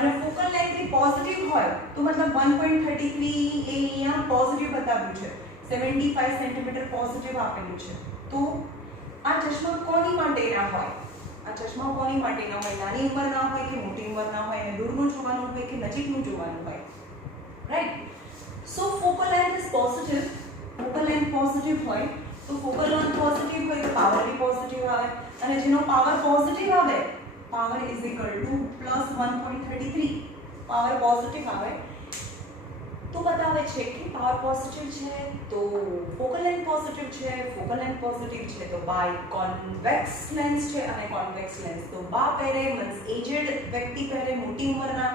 અને ફોકલ લેન્થ એ પોઝિટિવ હોય તો મતલબ 1.33 એ અહીંયા પોઝિટિવ બતાવ્યું છે, 75 સેન્ટીમીટર પોઝિટિવ આપેલું છે. તો આ ચશ્મા કોની માટેના હોય? આ ચશ્મા કોની માટેના હોય? નાની ઉંમરના હોય કે મોટી ઉંમરના હોય? અને દૂરનું જોવાનું હોય કે નજીકનું જોવાનું હોય? Right? So focal length is positive. Focal length positive હોય તો ફોકલ લેન્થ પોઝિટિવ હોય તો પાવર બી પોઝિટિવ આવે. અને જેનો પાવર પોઝિટિવ આવે, power is equal to plus 1.33. Power positive આવે તો બતાવે છે કે પાવર પોઝિટિવ છે તો ફોકલ લેન્થ પોઝિટિવ છે. ફોકલ લેન્થ પોઝિટિવ છે તો બાય કોન્વેક્સ લેન્સ છે. અને કોન્વેક્સ લેન્સ તો બા પહેરે, મીન્સ એજેડ વ્યક્તિ પહેરે, મોટી ઉંમરના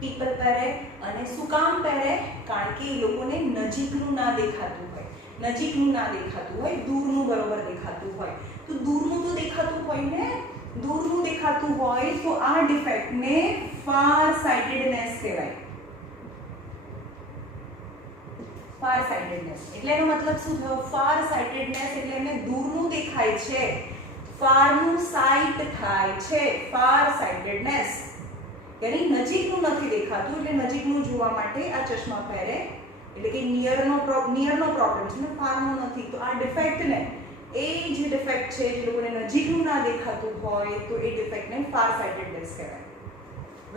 પીપલ પહેરે. અને શું કામ પહેરે? કારણ કે એ લોકોને નજીકનું ના દેખાતું હોય. નજીકનું ના દેખાતું હોય, દૂરનું બરોબર દેખાતું હોય. તો દૂરનું તો દેખાતું હોય ને, દૂરનું દેખાતું હોય તો આ ડિફેક્ટને ફાર સાઇટેડનેસ કહેવાય. ફાર સાઇટેડનેસ એટલે એનો મતલબ શું થયો? ફાર સાઇટેડનેસ એટલે એને દૂરનું દેખાય છે, ફારનું સાઇટ થાય છે. ફાર સાઇટેડનેસ યાની નજીકનું નથી દેખાતું એટલે નજીકનું જોવા માટે આ ચશ્મા પહેરે. એટલે કે નિયરનો પ્રોબ્લેમ છે ને, ફારનો નથી. તો આ ડિફેક્ટને, એ જે ડિફેક્ટ છે જે લોકોને નજીકનું ના દેખાતું હોય તો એ ડિફેક્ટને ફાર સાઇટેડનેસ કહેવાય.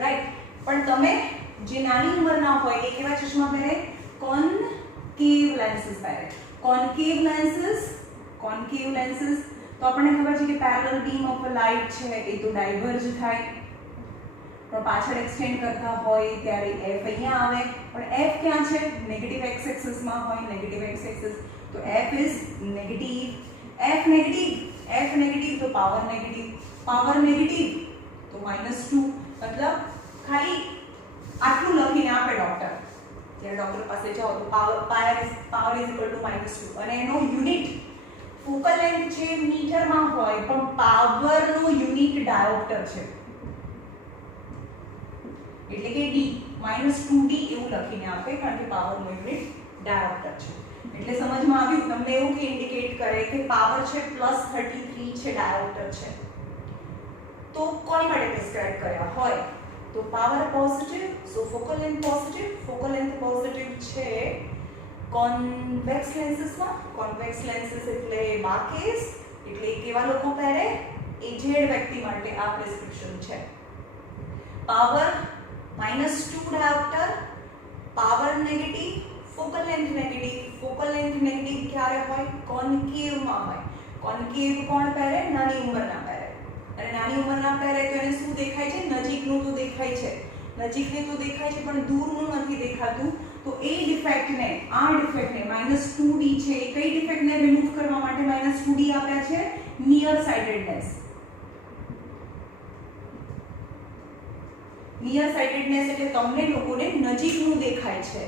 રાઈટ? પણ તમે જે નાની ઉંમરના હોય એ કેવા ચશ્મા પહેરે? કોન્કેવ લેન્સીસ પહેરે. કોન્કેવ લેન્સીસ તો આપણને ખબર છે કે પેરેલલ બીમ ઓફ લાઇટ છે એ તો ડાયવર્જ થાય, પણ પાછળ એક્સટેન્ડ કરતા હોય ત્યારે f અહીંયા આવે. પણ f ક્યાં છે? નેગેટિવ એક્સ એક્સિસમાં હોય. નેગેટિવ એક્સ એક્સિસ તો f is negative. f negative તો પાવર નેગેટિવ. પાવર નેગેટિવ તો -2. મતલબ ખાલી આટલું લખીને આપે ડોક્ટર. જ્યારે ડોક્ટર પાસે જાઓ તો પાવર ઇઝ ઇક્વલ ટુ -2. અને એનો યુનિટ ફોકલ લેન્થ છે મીટરમાં હોય પણ પાવરનો યુનિટ ડાયોપ્ટર છે એટલે કે d -2d એવું લખીને આપે કારણ કે પાવરનો યુનિટ ડાયોપ્ટર છે. એટલે સમજમાં આવ્યું? તમને એવું કે ઇન્ડિકેટ કરે કે પાવર છે +33 છે, ડાયોપ્ટર છે. તો કોની માટે પ્રિસ્ક્રાઇબ કર્યા હોય? તો power positive, so focal length positive. Focal length positive છે કોન્વેક્સ લેન્સીસમાં. કોન્વેક્સ લેન્સીસ એટલે બાકેસ, એટલે કેવા લોકો પહેરે? એજેડ વ્યક્તિ માટે આ પ્રિસ્ક્રિપ્શન છે. Power -2 dioptre, power negative, focal length negative. Focal length negative ક્યારે હોય? કોન્કેવમાં હોય. કોન્કેવ કોણ પહેરે? નાની ઉંમરના પહેરે. અને નાની ઉંમરના પહેરે તો એને શું દેખાય છે? નજીકનું તો દેખાય છે, નજીકનું તો દેખાય છે પણ દૂરનું નથી દેખાતું. તો એ ડિફેક્ટને, આ ડિફેક્ટને -2d છે એ કઈ ડિફેક્ટને રિમૂવ કરવા માટે -2d આપ્યા છે? નિયર સાઇટેડનેસ. નિયર સાઇટેડનેસ એટલે તમને લોકોને નજીકનું દેખાય છે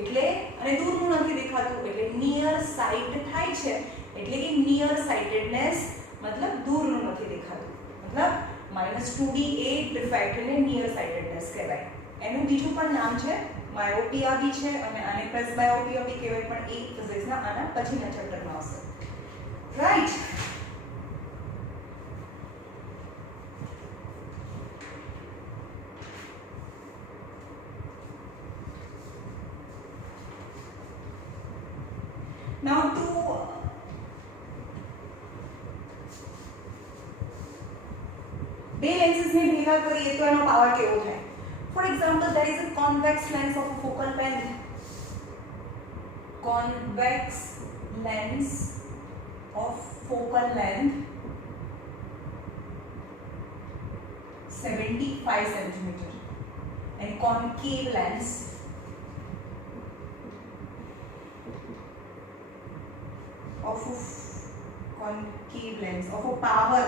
એટલે, અને દૂરનું નથી દેખાતું એટલે નિયર સાઇટ થાય છે. એટલે કે નિયર સાઇટેડનેસ મતલબ દૂરનું નથી દેખાતું. મતલબ -2d એ ડિફેક્ટને નિયર સાઇટેડનેસ કહેવાય. એનું બીજું પણ નામ છે માયોપિયા બી છે અને આને પ્રેસબાયોપિયા બી કહેવાય, પણ એ ફિઝિક્સના આના પછીના ચેપ્ટરમાં આવશે. રાઈટ? બે લેન્સીસ ને ભેગા કરીએ તો એનો પાવર કેવો થાય? For example there is a convex lens of a focal length, convex lens of focal length 75 centimeter and concave lens of a concave lens of a power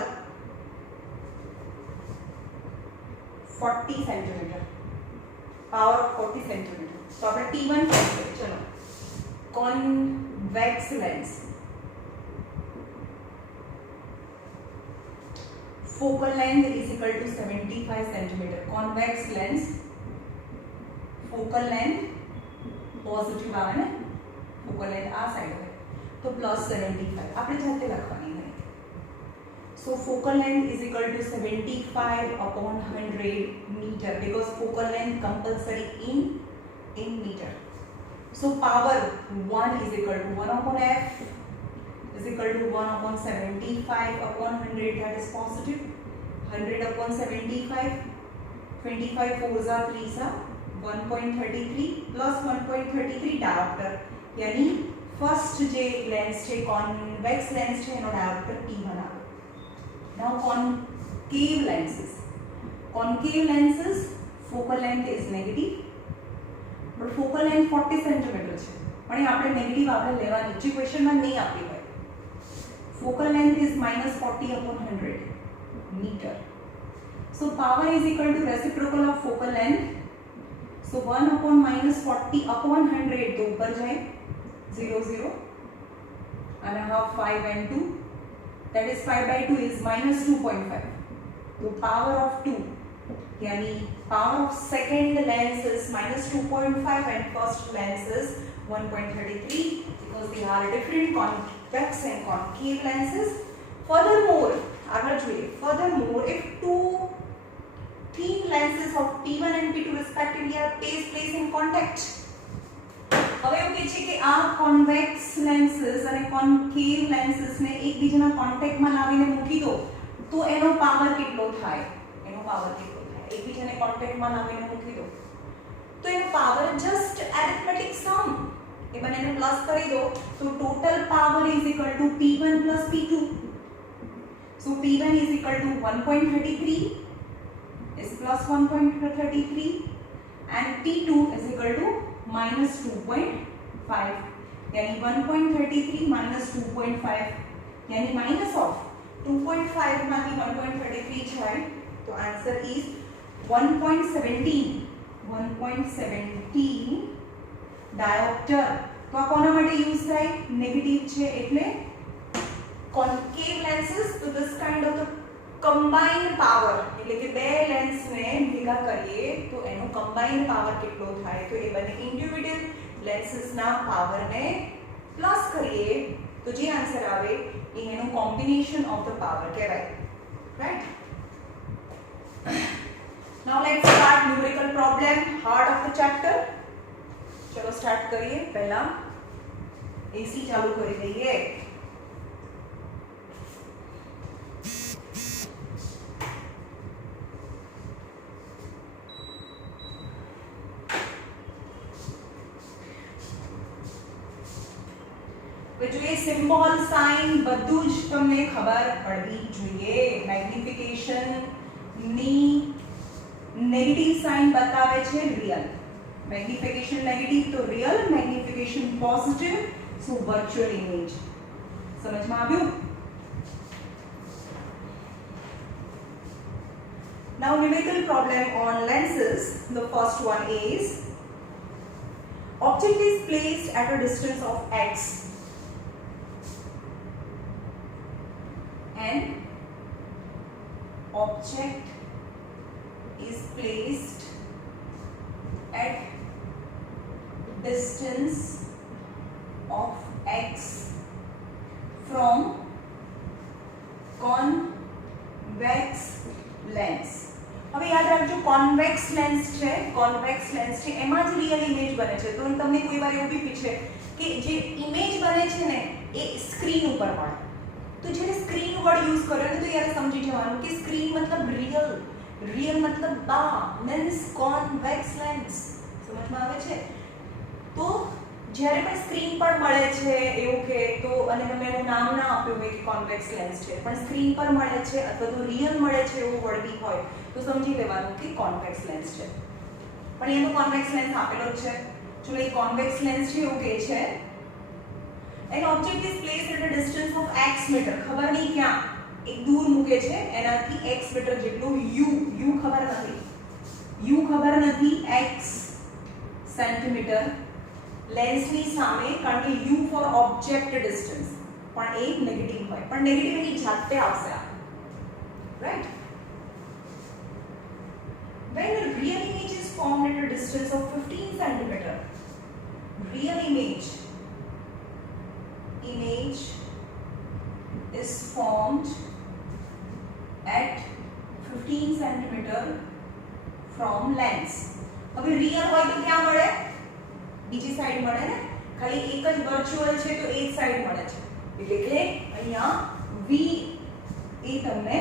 40 centimeter, power of 40 centimeter. तो આપણે T1 करेंगे. चलो convex lens, focal length is equal to 75 centimeter. Convex lens, focal length positive આવે ને, focal length આ side હોય તો plus 75 આપણે જાતે લખવાની નહીં. So focal length is equal to 75 upon 100 meter because focal length compulsory in meter. So power 1 is equal to 1 upon f is equal to 1 upon 75 upon 100, that is positive. 100 upon 75, 25 4s are 3s are 1.33 plus 1.33 diopter, यानी first जे lens છે convex lens છે એનો diopter T1 આવે. Now concave lenses. Concave lenses focal length is negative, but focal length 40 centimeter છે. પણ એ આપણે negative આપણે લેવાની છે, ક્વેશ્ચનમાં નહીં આપી હોય. Focal length is minus 40 upon 100 meter. So power is equal to reciprocal of focal length. So 1 upon minus 40 upon 100 तो ऊपर जाए 0 0 and a half 5 and 2, that is 5 by 2 is minus 2.5. तो power of 2 यानी power of second lens is minus 2.5 and first lens is 1.33 because they are different convex and concave lenses. Furthermore, if two thin lenses of T1 and T2 respectively are placed in contact, હવે એવું કહે છે કે આ convex lenses અને concave lenses ને એકબીજાના કોન્ટેક્ટમાં લાવીને મૂકી દો તો એનો પાવર કેટલો થાય? એકબીજાને કોન્ટેક્ટમાં લાવીને મૂકી દો તો એનો પાવર જસ્ટ એરિથમેટિક સમ, એ બંનેને પ્લસ કરી દો તો total power is equal to P1 plus P2. So P1 is equal to 1.33 is plus 1.33 and P2 is equal to minus 2.5, यानी 1.33 minus 2.5 यानी minus of 2.5 માંથી 1.33 જાય તો આન્સર is 1.17 diopter. તો આ કોના માટે યુઝ થાય? નેગેટિવ છે એટલે concave lenses. तो this kind of the combined power એટલે કે બે લેન્સ ને ભેગા કરીએ તો એનો combined power કેટલો થાય? તો એ બંને ઇન્ડિવિડ્યુઅલ લેન્સીસ ના પાવર ને પ્લસ કરીએ તો જે આન્સર આવે એ એનો કોમ્બિનેશન ઓફ ધ પાવર કહેવાય, right? Now let's start numerical problem, heart of the chapter. चलो स्टार्ट करिए. पहला एसी चालू કરી દઈએ. જોઈએ સિમ્બોલ સાઇન બધું જ તમને ખબર પડવી જોઈએ. મેગ્નિફિકેશન ની નેગેટિવ સાઇન બતાવે છે રિયલ, મેગ્નિફિકેશન નેગેટિવ તો રિયલ, મેગ્નિફિકેશન પોઝિટિવ સો વર્ચ્યુઅલ ઇમેજ. સમજમાં આવ્યું? Now numerical problem on lenses. The first one is object is placed at a distance of x and object is placed at distance of x from convex lens. હવે યાદ રાખજો convex lens છે, એમાં જ real image બને છે. તો તમને કોઈ વાર એવું બી પૂછે કે જે ઇમેજ બને છે ને એ સ્ક્રીન ઉપર મળે, तो જ્યારે સ્ક્રીન વર્ડ યુઝ કર્યો ને તો યાર સમજી જવાનું કે સ્ક્રીન મતલબ રિયલ મતલબ બા મીન્સ કોન્વેક્સ લેન્સ. સમજમાં આવે છે? તો જ્યારે પણ સ્ક્રીન પર મળે છે એવું કે તો અને તમે એનું નામ ના આપ્યું હોય કે કોન્વેક્સ લેન્સ છે પણ સ્ક્રીન પર મળે છે અથવા તો રિયલ મળે છે એવું વર્ડ બી હોય તો સમજી લેવાનું કે કોન્વેક્સ લેન્સ છે. પણ એ તો કોન્વેક્સ લેન્સ આપેલો જ છે. જો એ કોન્વેક્સ લેન્સ છે એવું કે છે an object is placed at a distance of x meter. ખબર નહીં ક્યાં એક દૂર મૂકે છે એનાથી x મીટર જેટલું u ખબર નથી x સેન્ટીમીટર લેન્સની સામે કારણ કે u ફોર ઓબ્જેક્ટ ડિસ્ટન્સ પણ એ નેગેટિવ હોય પણ નેગેટિવ એની જાતે આવશે આ right. When a real image is formed at a distance of 15 centimeter, real image is formed at 15 centimeter from lens. હવે રિયલ હોય તો ક્યાં મળે? બીજી સાઈડ મળે ને. ખાલી એક જ વર્ચ્યુઅલ છે તો એક સાઈડ મળે છે એટલે કે અહીંયા v એ તમને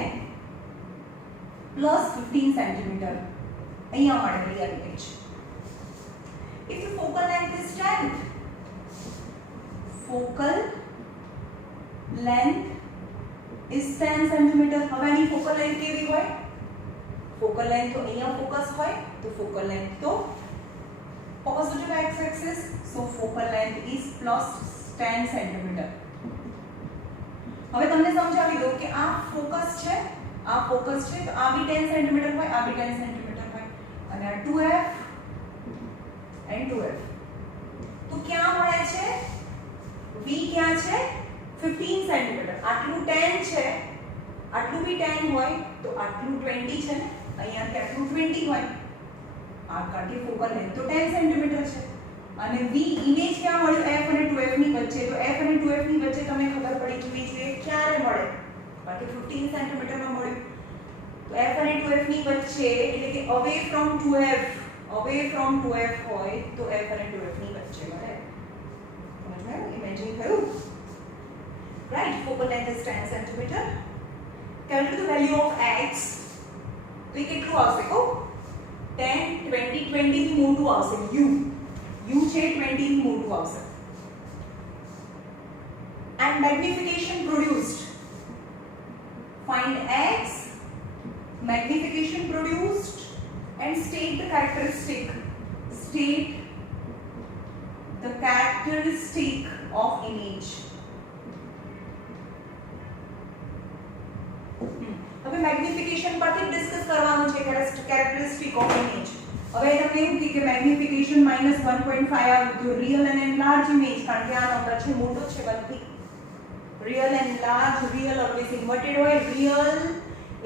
+15 સેન્ટીમીટર અહીંયા મળે real image. If the focal length is 10, focal length is 10 centimeter. હવે આની ફોકલ લેન્થ કેવી હોય? ફોકલ લેન્થ તો અહીંયા ફોકસ હોય તો ફોકલ લેન્થ તો positive x axis, so focal length is +10 centimeter. હવે તમને સમજાવી દઉં કે આ ફોકસ છે તો આ બી 10 સેન્ટીમીટર હોય આ બી 10 સેન્ટીમીટર હોય અને આ 2f and 2f તો ક્યાં મળે છે? v ક્યાં છે? 15 સેન્ટીમીટર. આટલું 10 છે આટલું બી 10 હોય તો આટલું 20 છે ને અહીંયાથી આટલું 20 હોય આ કાઢી ફોકલ લેન્થ તો 10 સેન્ટીમીટર છે અને v ઇમેજ ક્યાં મળ્યું? f અને 2f ની વચ્ચે. તો f અને 2f ની વચ્ચે તમને ખબર પડી જવી જોઈએ ક્યારે મળે બાકી 15 સેન્ટીમીટર માં મળ્યું તો f અને 2f ની વચ્ચે એટલે કે away from 2f હોય તો f અને 2f ની વચ્ચે મળે. સમજ્યું? ઇમેજિન થયું right. Focal length is 10 centimetre. Calculate the value of x તો એ કેટલું આવશે કહો? 10 20 20 થી મોટું આવશે u છે 20 થી મોટું આવશે. and magnification produced, find x magnification produced and state the characteristic of image. હવે મેગ્નિફિકેશન પરથી ડિસ્કસ કરવાનું છે કેરેક્ટરિસ્ટિક ઓફ ઇમેજ. હવે તમને એવું કે મેગ્નિફિકેશન -1.5 આવ્યું તો રિયલ અને એન્લાર્જ ઇમેજ કારણ કે આ નંબર છે મોટો છે 1 થી રિયલ એન્લાર્જ રિયલ ઓલવેઝ ઇન્વર્ટેડ હોય real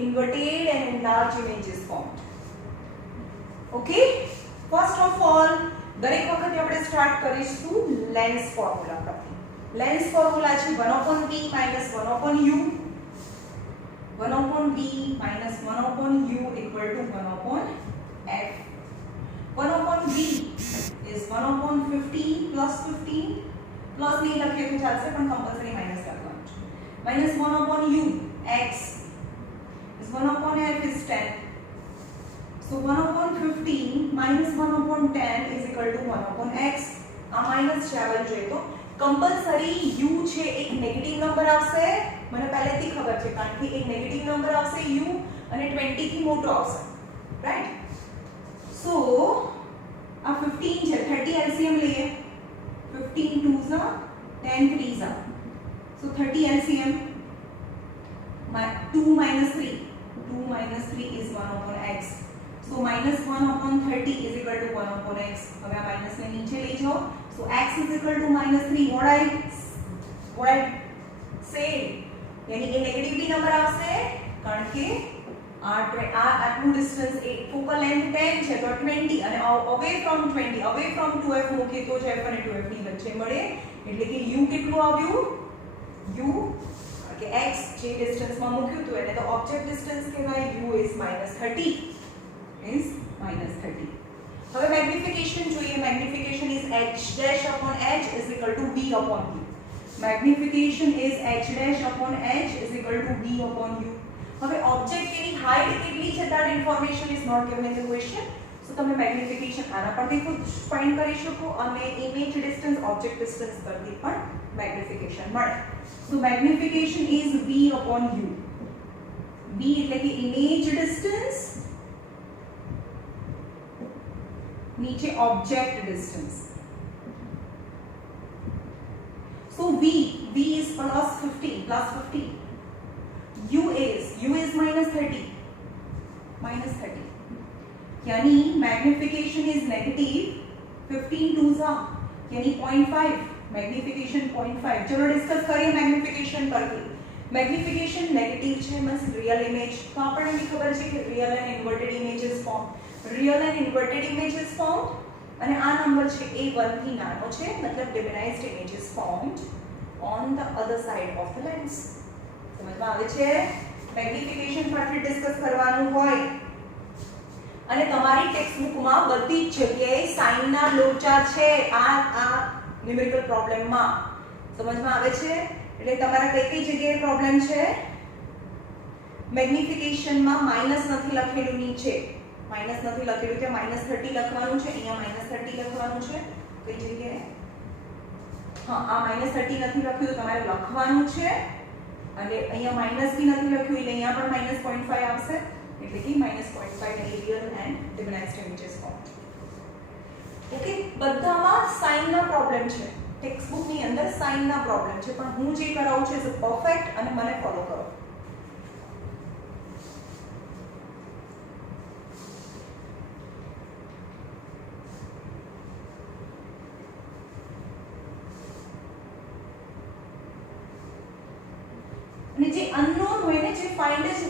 inverted and enlarged image is formed. Okay, first of all દરેક વખતે આપણે સ્ટાર્ટ કરીશું લેન્સ ફોર્મ્યુલા પરથી. લેન્સ ફોર્મ્યુલા છે 1/v - 1/u 1/v - 1/u equal to 1/f. 1/v is 1/15 plus 15 plus નહીં લખીએ તો ચાલશે પણ કમ્પલસરી માઈનસ લખવાનું છે. minus 1/u x is 1/f is 10. So 1/15 minus 1/10 is equal to 1/x. આ માઈનસ છે આવલ જોઈએ તો કમ્પલસરી u છે એક નેગેટિવ નંબર આવશે. મને પહેલેથી ખબર છે કારણ કે એક નેગેટિવ નંબર આવશે u અને 20 થી મોટો આવશે રાઈટ. સો આ 15 છે 30 LCM લઈએ 15 2s are 10 3s are so 30 LCM 2 minus 3 is 1/x. So minus 1/30 is equal to 1/x. હવે આ માઈનસ ને નીચે લઈ જાઓ. So x is equal to -3. What I say यानी કે નેગેટિવ નંબર આવશે કારણ કે આટલું ડિસ્ટન્સ ફોકલ લેન્થ 10 છે તો 20 અને away from 2f મૂકીએ તો f અને 2f ની વચ્ચે મળે એટલે કે u કેટલું આવ્યું u કે x જે ડિસ્ટન્સમાં મૂક્યું હતું એને તો ઓબ્જેક્ટ ડિસ્ટન્સ કહેવાય u is -30 is -30. હવે મેગ્નિફિકેશન જોઈએ. Magnification is h dash upon h is equal to v upon v. Magnification is h dash upon h is equal to v upon u. હવે ઓબ્જેક્ટની હાઈટ કેટલી છે that information is not given in the question. So તમે magnification આના પરથી ખુદ find કરી શકો અને ઇમેજ ડિસ્ટન્સ ઓબ્જેક્ટ ડિસ્ટન્સ પરથી પણ મેગ્નિફિકેશન મળે. So magnification is v upon u. v એટલે કે ઇમેજ ડિસ્ટન્સ નીચે object distance. So v is plus 50. u is minus 30. यानी मैग्निफिकेशन इज नेगेटिव 15 2 यानी 0.5 मैग्निफिकेशन 0.5. चलो डिस्कस करिए मैग्निफिकेशन परથી. मैग्निफिकेशन नेगेटिव છે મીન્સ रियल इमेज તો આપણને ખબર છે કે real and inverted image is form અને આ નંબર છે એ 1 થી નાનો છે મતલબ diminished image is formed on the other side of the lens. સમજમાં આવે છે? મેગ્નિફિકેશન પરથી ડિસ્કસ કરવાનું હોય અને તમારી ટેક્સ્ટ બુકમાં બધી જ જગ્યાએ સાઇનના લોચાર છે આ ન્યુમેરિકલ પ્રોબ્લેમમાં. સમજમાં આવે છે? એટલે તમારા કઈ જગ્યાએ પ્રોબ્લેમ છે? મેગ્નિફિકેશનમાં માઈનસ નથી લખેલું નીચે માઈનસ નથી લખેલું ત્યાં -30 લખવાનું છે અહીંયા -30 લખવાનું છે કઈ જગ્યાએ હા આ -30 નથી લખ્યું તમારે લખવાનું છે અને અહીંયા માઈનસ બી નથી લખ્યું એટલે અહીંયા પણ -0.5 આવશે એટલે કે -0.5 real and diminished images form. Okay બધામાં સાઇનના પ્રોબ્લેમ છે ટેક્સ્ટ બુકની અંદર સાઇનના પ્રોબ્લેમ છે પણ હું જે કરાવું છું ઇઝ પરફેક્ટ અને મને ફોલો કરો. અને જે અનનોન હોય ને જે ફાઇન્ડ જ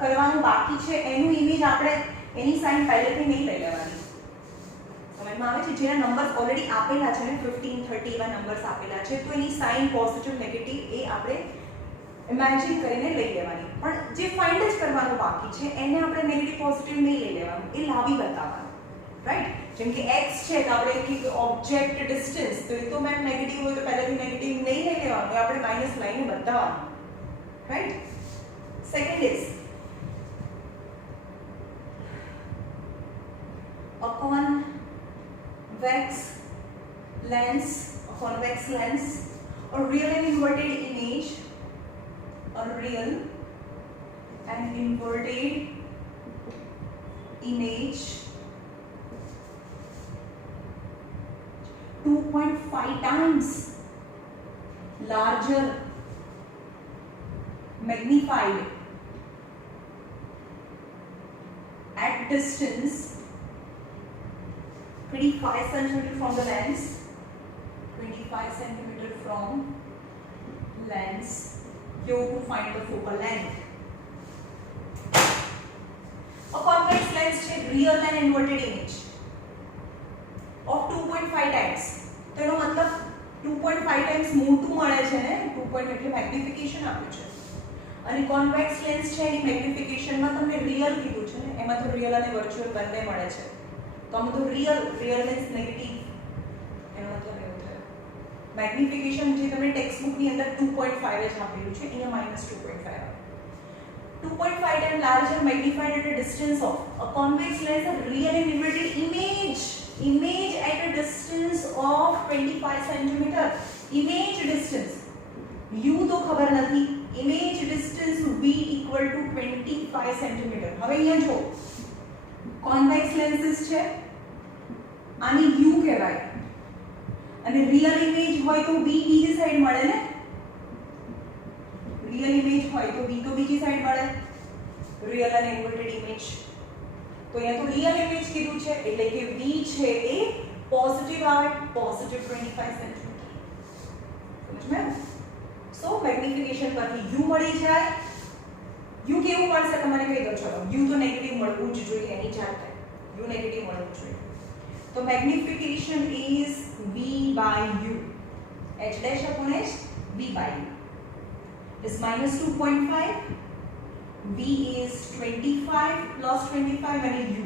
કરવાનું બાકી છે એનું ઇમેજ આપણે એની સાઇન પહેલેથી નહીં લઈ લેવાની. સમજમાં આવે છે? જેના નંબર્સ ઓલરેડી આપેલા છે ને 15 30 એવા નંબર્સ આપેલા છે તો એની સાઇન પોઝિટિવ નેગેટિવ એ આપણે ઇમેજિન કરીને લઈ લેવાની. પણ જે ફાઇન્ડ જ કરવાનું બાકી છે એને આપણે નેગેટિવ પોઝિટિવ નહીં લઈ લેવાનું એ લાવી બતાવવાનું. રાઈટ? જેમ કે x છે તો આપણે કે ઓબ્જેક્ટ ડિસ્ટન્સ તો એ તો મેમ નેગેટિવ હોય તો પહેલેથી નેગેટિવ નહીં લઈ લેવાનું એ આપણે માઈનસ લઈને બતાવવાનું. Right? Second is a convex lens, a real and inverted image, a real and inverted image 2.5 times larger magnified at distance 25 cm from the lens, 25 cm from lens. You have to find the focal length. A convex lens is real and inverted image of 2.5 times. તો એનો મતલબ 2.5 times મોટું મળે છે ને 2. એટલે magnification આપ્યું છે અને કોન્વેક્સ લેન્સ છે એની મેગ્નિફિકેશનમાં તમને રિયલ કીધું છે ને એમાં તો રિયલ અને વર્ચ્યુઅલ બંને મળે છે તો આમ તો રિયલ મીન્સ નેગેટિવ એનો મતલબ એવો થયો. મેગ્નિફિકેશન જે તમને ટેક્સ્ટ બુકની અંદર 2.5 જ આપેલું છે અહીંયા -2.5 આવે. 2.5 times larger magnified at a distance of a convex lens a real and inverted image at a distance of 25 cm. image distance u તો ખબર નથી image distance v equal to 25 cm. હવે અહીંયા જો convex lenses છે આની u કહેવાય અને real image હોય તો v બીજી સાઈડ મળે ને real image હોય તો v તો બીજી સાઈડ મળે real and inverted image તો અહીંયા તો real image કીધું છે એટલે કે v છે એ પોઝિટિવ આવે પોઝિટિવ 25 cm. સમજમાં? So magnification પરથી u મળી જાય u કેવું મળશે તમને કહી દો ચલો u તો નેગેટિવ મળવું જ જોઈએ એની જાતે u નેગેટિવ મળવું જોઈએ તો magnification is v by u h dash upon h v by u is -2.5 v is 25 plus 25 and u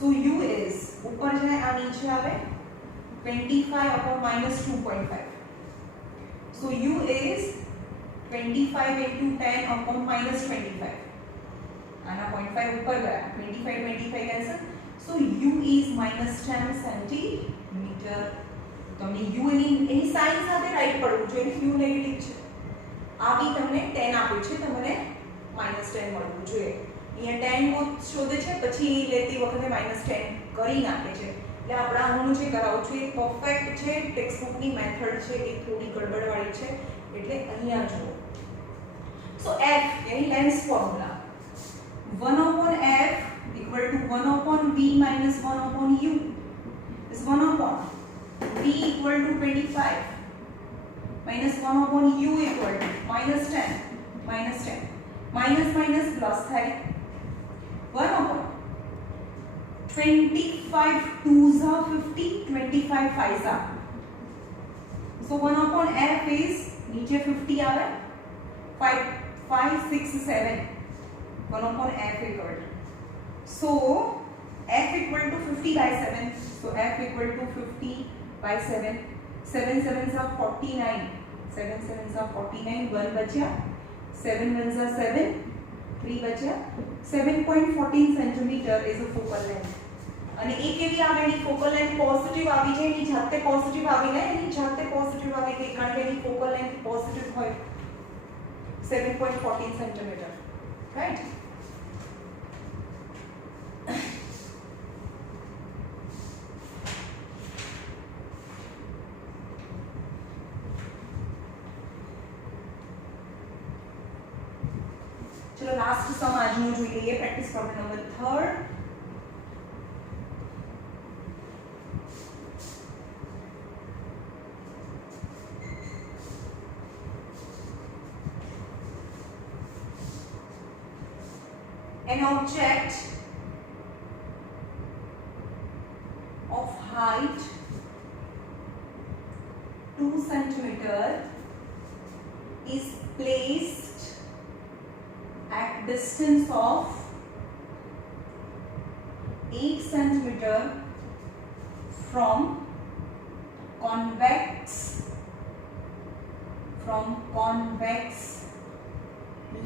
so u is ऊपर जाए आ नीचे आवे 25 upon -2.5 So u is 25 into 10 upon minus 25. आना 0.5 ऊपर गया, 25 cancel. So u is minus 10 centimeter. तो हमने u એની sign સાથે રાઈટ પડવું જોઈએ, u નેગેટિવ છે. આ બી તમને 10 આપ્યું છે, તમને -10 મળવું જોઈએ. અહીંયા 10 કો શોધે છે, પછી લેતી વખતે -10 કરી નાખે છે. એટલે આપણા હું જે કરાવું છું એ પરફેક્ટ છે, ટેક્સ્ટબુકની મેથડ છે એ થોડી ગડબડવાળી છે, એટલે અહીંયા જુઓ. સો f यानी lens formula 1/f equal to 1/v minus 1/u is 1/v equal to 25 minus 1/u equal to -10 minus minus plus થાય 1/25 2s are 50 25 5s are. So 1/f is नीचे 50 आवे 5 5 6 7 1/f equal to, so f equal to 50 by 7, so f equal to 50 by 7, 7 7s are 49, 7 7s are 49, 1 बचा, 7 1s are 7, 3 बचा, 7.14 centimeter is a focal length. અને એ કેવી આવે એની focal length positive આવી જાય, એની જાતે પોઝિટિવ આવી જાય, એની જાતે પોઝિટિવ આવી ગઈ કારણ કે એની ફોકલ લેન્થ પોઝિટિવ હોય 7.14 centimeter, right? चलो लास्ट सम આજનો જોઈ લઈએ, practice problem number 3. An object of height 2 centimeter is placed at distance of 8 centimeter from convex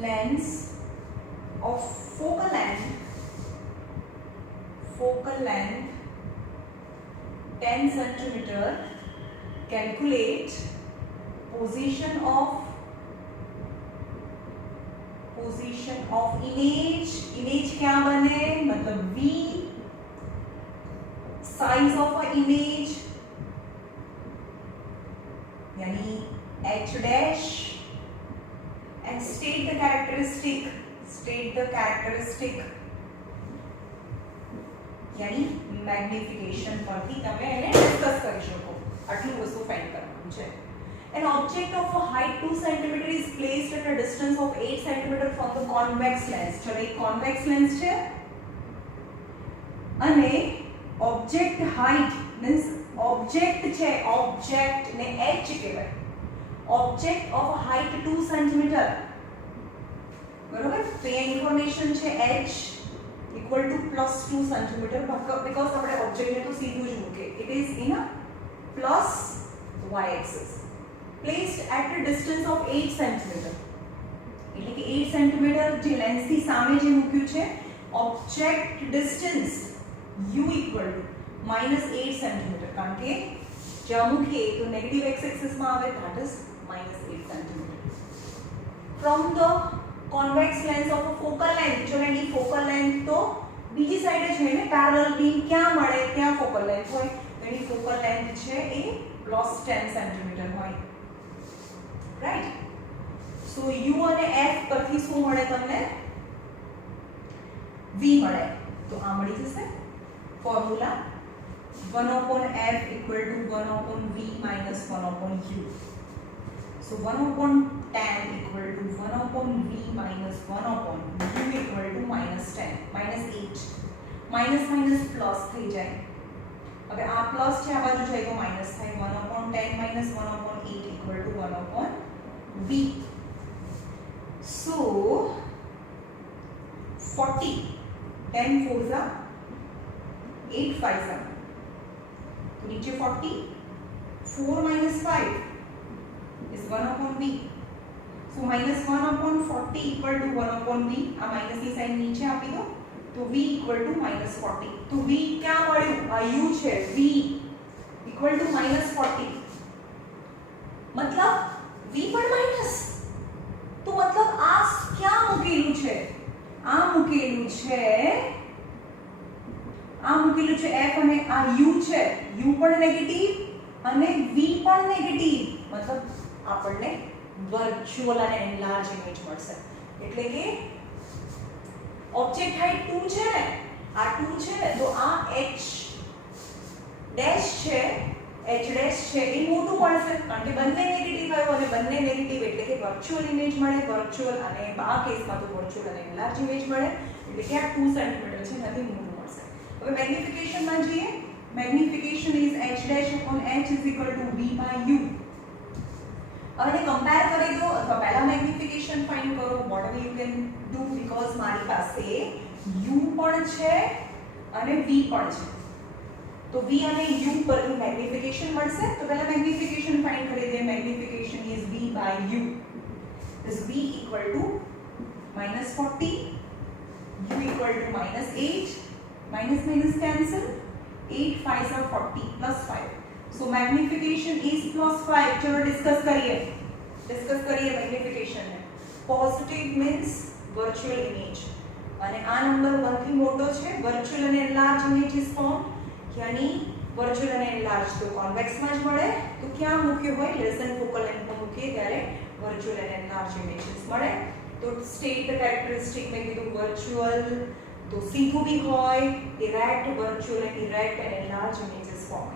lens of focal length 10 centimeter. Calculate position of image क्या बने, मतलब v, size of a image यानी h dash, and state the characteristic यानी magnification परથી તમે એને discuss કરી શકો. આટલું વસ્તુ ફાઇન્ડ કરવાનું છે. An object of a height 2 cm is placed at a distance of 8 cm from the convex lens. ચલો એક convex lens છે અને object height means object છે, object ને h કહેવાય. Object of a height 2 cm, બરોબર? તો એ ઇન્ફોર્મેશન છે h equal to plus 2 cm because આપણે object ને તો સીધું જ મૂકે. It is in a plus y axis. Placed at a distance of 8 cm. એટલે કે 8 cm જે લેન્સ થી સામે જે મૂક્યું છે, object distance u equal to -8 cm કારણ કે જ્યાં મૂકીએ તો નેગેટિવ x axis માં આવે, that is -8 cm. From the convex lens of a focal length, જો એની focal length તો બીજી સાઈડે છે ને પેરેલલ બીમ ક્યાં મળે ત્યાં focal length હોય, એની focal length છે એ +10 cm હોય, રાઈટ? સો u અને f પરથી શું મળે તમને? v મળે. તો આ મળી જશે formula 1/f equal to 1/v minus 1/u. So 1/tan equal to 1/v minus 1/u equal to -10 -8. Minus minus plus થઈ જાય. હવે આ પ્લસ છે, આ બાજુ જાય તો માઇનસ થાય. 1/10 minus 1/8 equal to 1/v. So 40, 10 4s are 8 5s are, तो नीचे 40, 4 minus 5 is 1 upon v. So minus 1 upon 40 equal to 1 upon v. આ માઇનસ ની સાઇન નીચે આપી દો તો v equal to minus 40. તો v ક્યાં મળ્યું? આ u છે, v equal to minus 40. मतलब v પણ માઇનસ. તો मतलब આ ક્યાં મૂકેલું છે? આ મૂકેલું છે f અને આ u છે. u પણ નેગેટિવ અને v પણ નેગેટિવ. मतलब આપણને વર્ચ્યુઅલ અને એનલાર્જ ઇમેજ મળશે. એટલે કે ઓબ્જેક્ટ હાઇટ 2 છે ને, આ 2 છે ને, તો આ h ડેશ છે, h ડેશ છે એ મોટું મળશે કારણ કે બંને નેગેટિવ આવ્યો અને બંને નેગેટિવ એટલે કે વર્ચ્યુઅલ ઇમેજ મળે. વર્ચ્યુઅલ અને આ કેસમાં તો વર્ચ્યુઅલ અને એનલાર્જ ઇમેજ મળે એટલે કે આ 2 સેન્ટીમીટર છે નથી મોટું મળશે. હવે મેગ્નિફિકેશનમાં જઈએ. Magnification is h dash upon h is equal to v by u. હવે કમ્પેર કરી દો અથવા પહેલા મેગ્નિફિકેશન ફાઇન્ડ કરો. What you can do because મારી પાસે u પણ છે અને v પણ છે તો v અને u પરનું મેગ્નિફિકેશન મળશે. તો પહેલા મેગ્નિફિકેશન ફાઇન્ડ કરી દે. Magnification is v by u is v equal to minus 40, u equal to minus 8, minus minus cancel, 8 5s are 40 plus 5. So magnification is plus 5. चलो डिस्कस करिए मैग्निफिकेशन ने. पॉजिटिव मीन्स वर्चुअल इमेज અને આ number 1 થી મોટો છે. Virtual અને enlarge image is form यानी વર્ચ્યુઅલ અને એનલાર્જ તો કોન્વેક્સ માં જ મળે. તો ક્યાં મૂક્યો હોય? લેસ ધેન ફોકલ લેન્થ માં મૂકીએ ત્યારે વર્ચ્યુઅલ અને એનલાર્જ ઇમેજીસ મળે. તો સ્ટેટ ધ કેરેક્ટરિસ્ટિક મેં કીધું વર્ચ્યુઅલ તો સીધું બી હોય, ઇરેક્ટ, વર્ચ્યુઅલ અને erect and enlarge images form.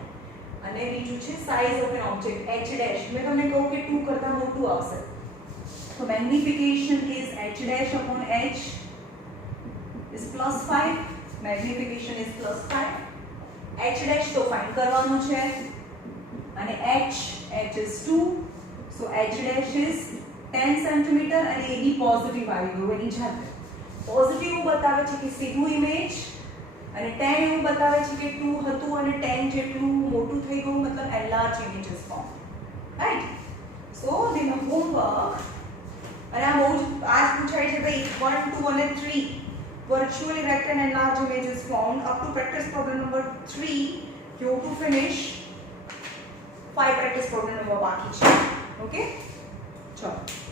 અને બીજું છે size of N object h dash. મેં તમને કહું કે 2 કરતા મોટું આવશે. તો magnification is h dash upon h is plus 5. Magnification is plus 5. h dash તો ફાઇન્ડ કરવાનું છે અને h is 2. so h dash is 10 cm અને એ બી પોઝિટિવ આવી ગયું એની જાતે. પોઝિટિવ બતાવે છે કે સીધું ઇમેજ અને 10 એવું બતાવે છે કે 2 હતું અને 10 જેટલું મોટું થઈ ગયું મતલબ enlarged images form. Right. So the homework અને આ બહુ જ આજ પૂછાય છે ભાઈ 1 2 અને 3 virtual erect and enlarged image is formed. Up to practice problem number 3 you have to finish 5 practice problem number बाकी છે. ओके चलो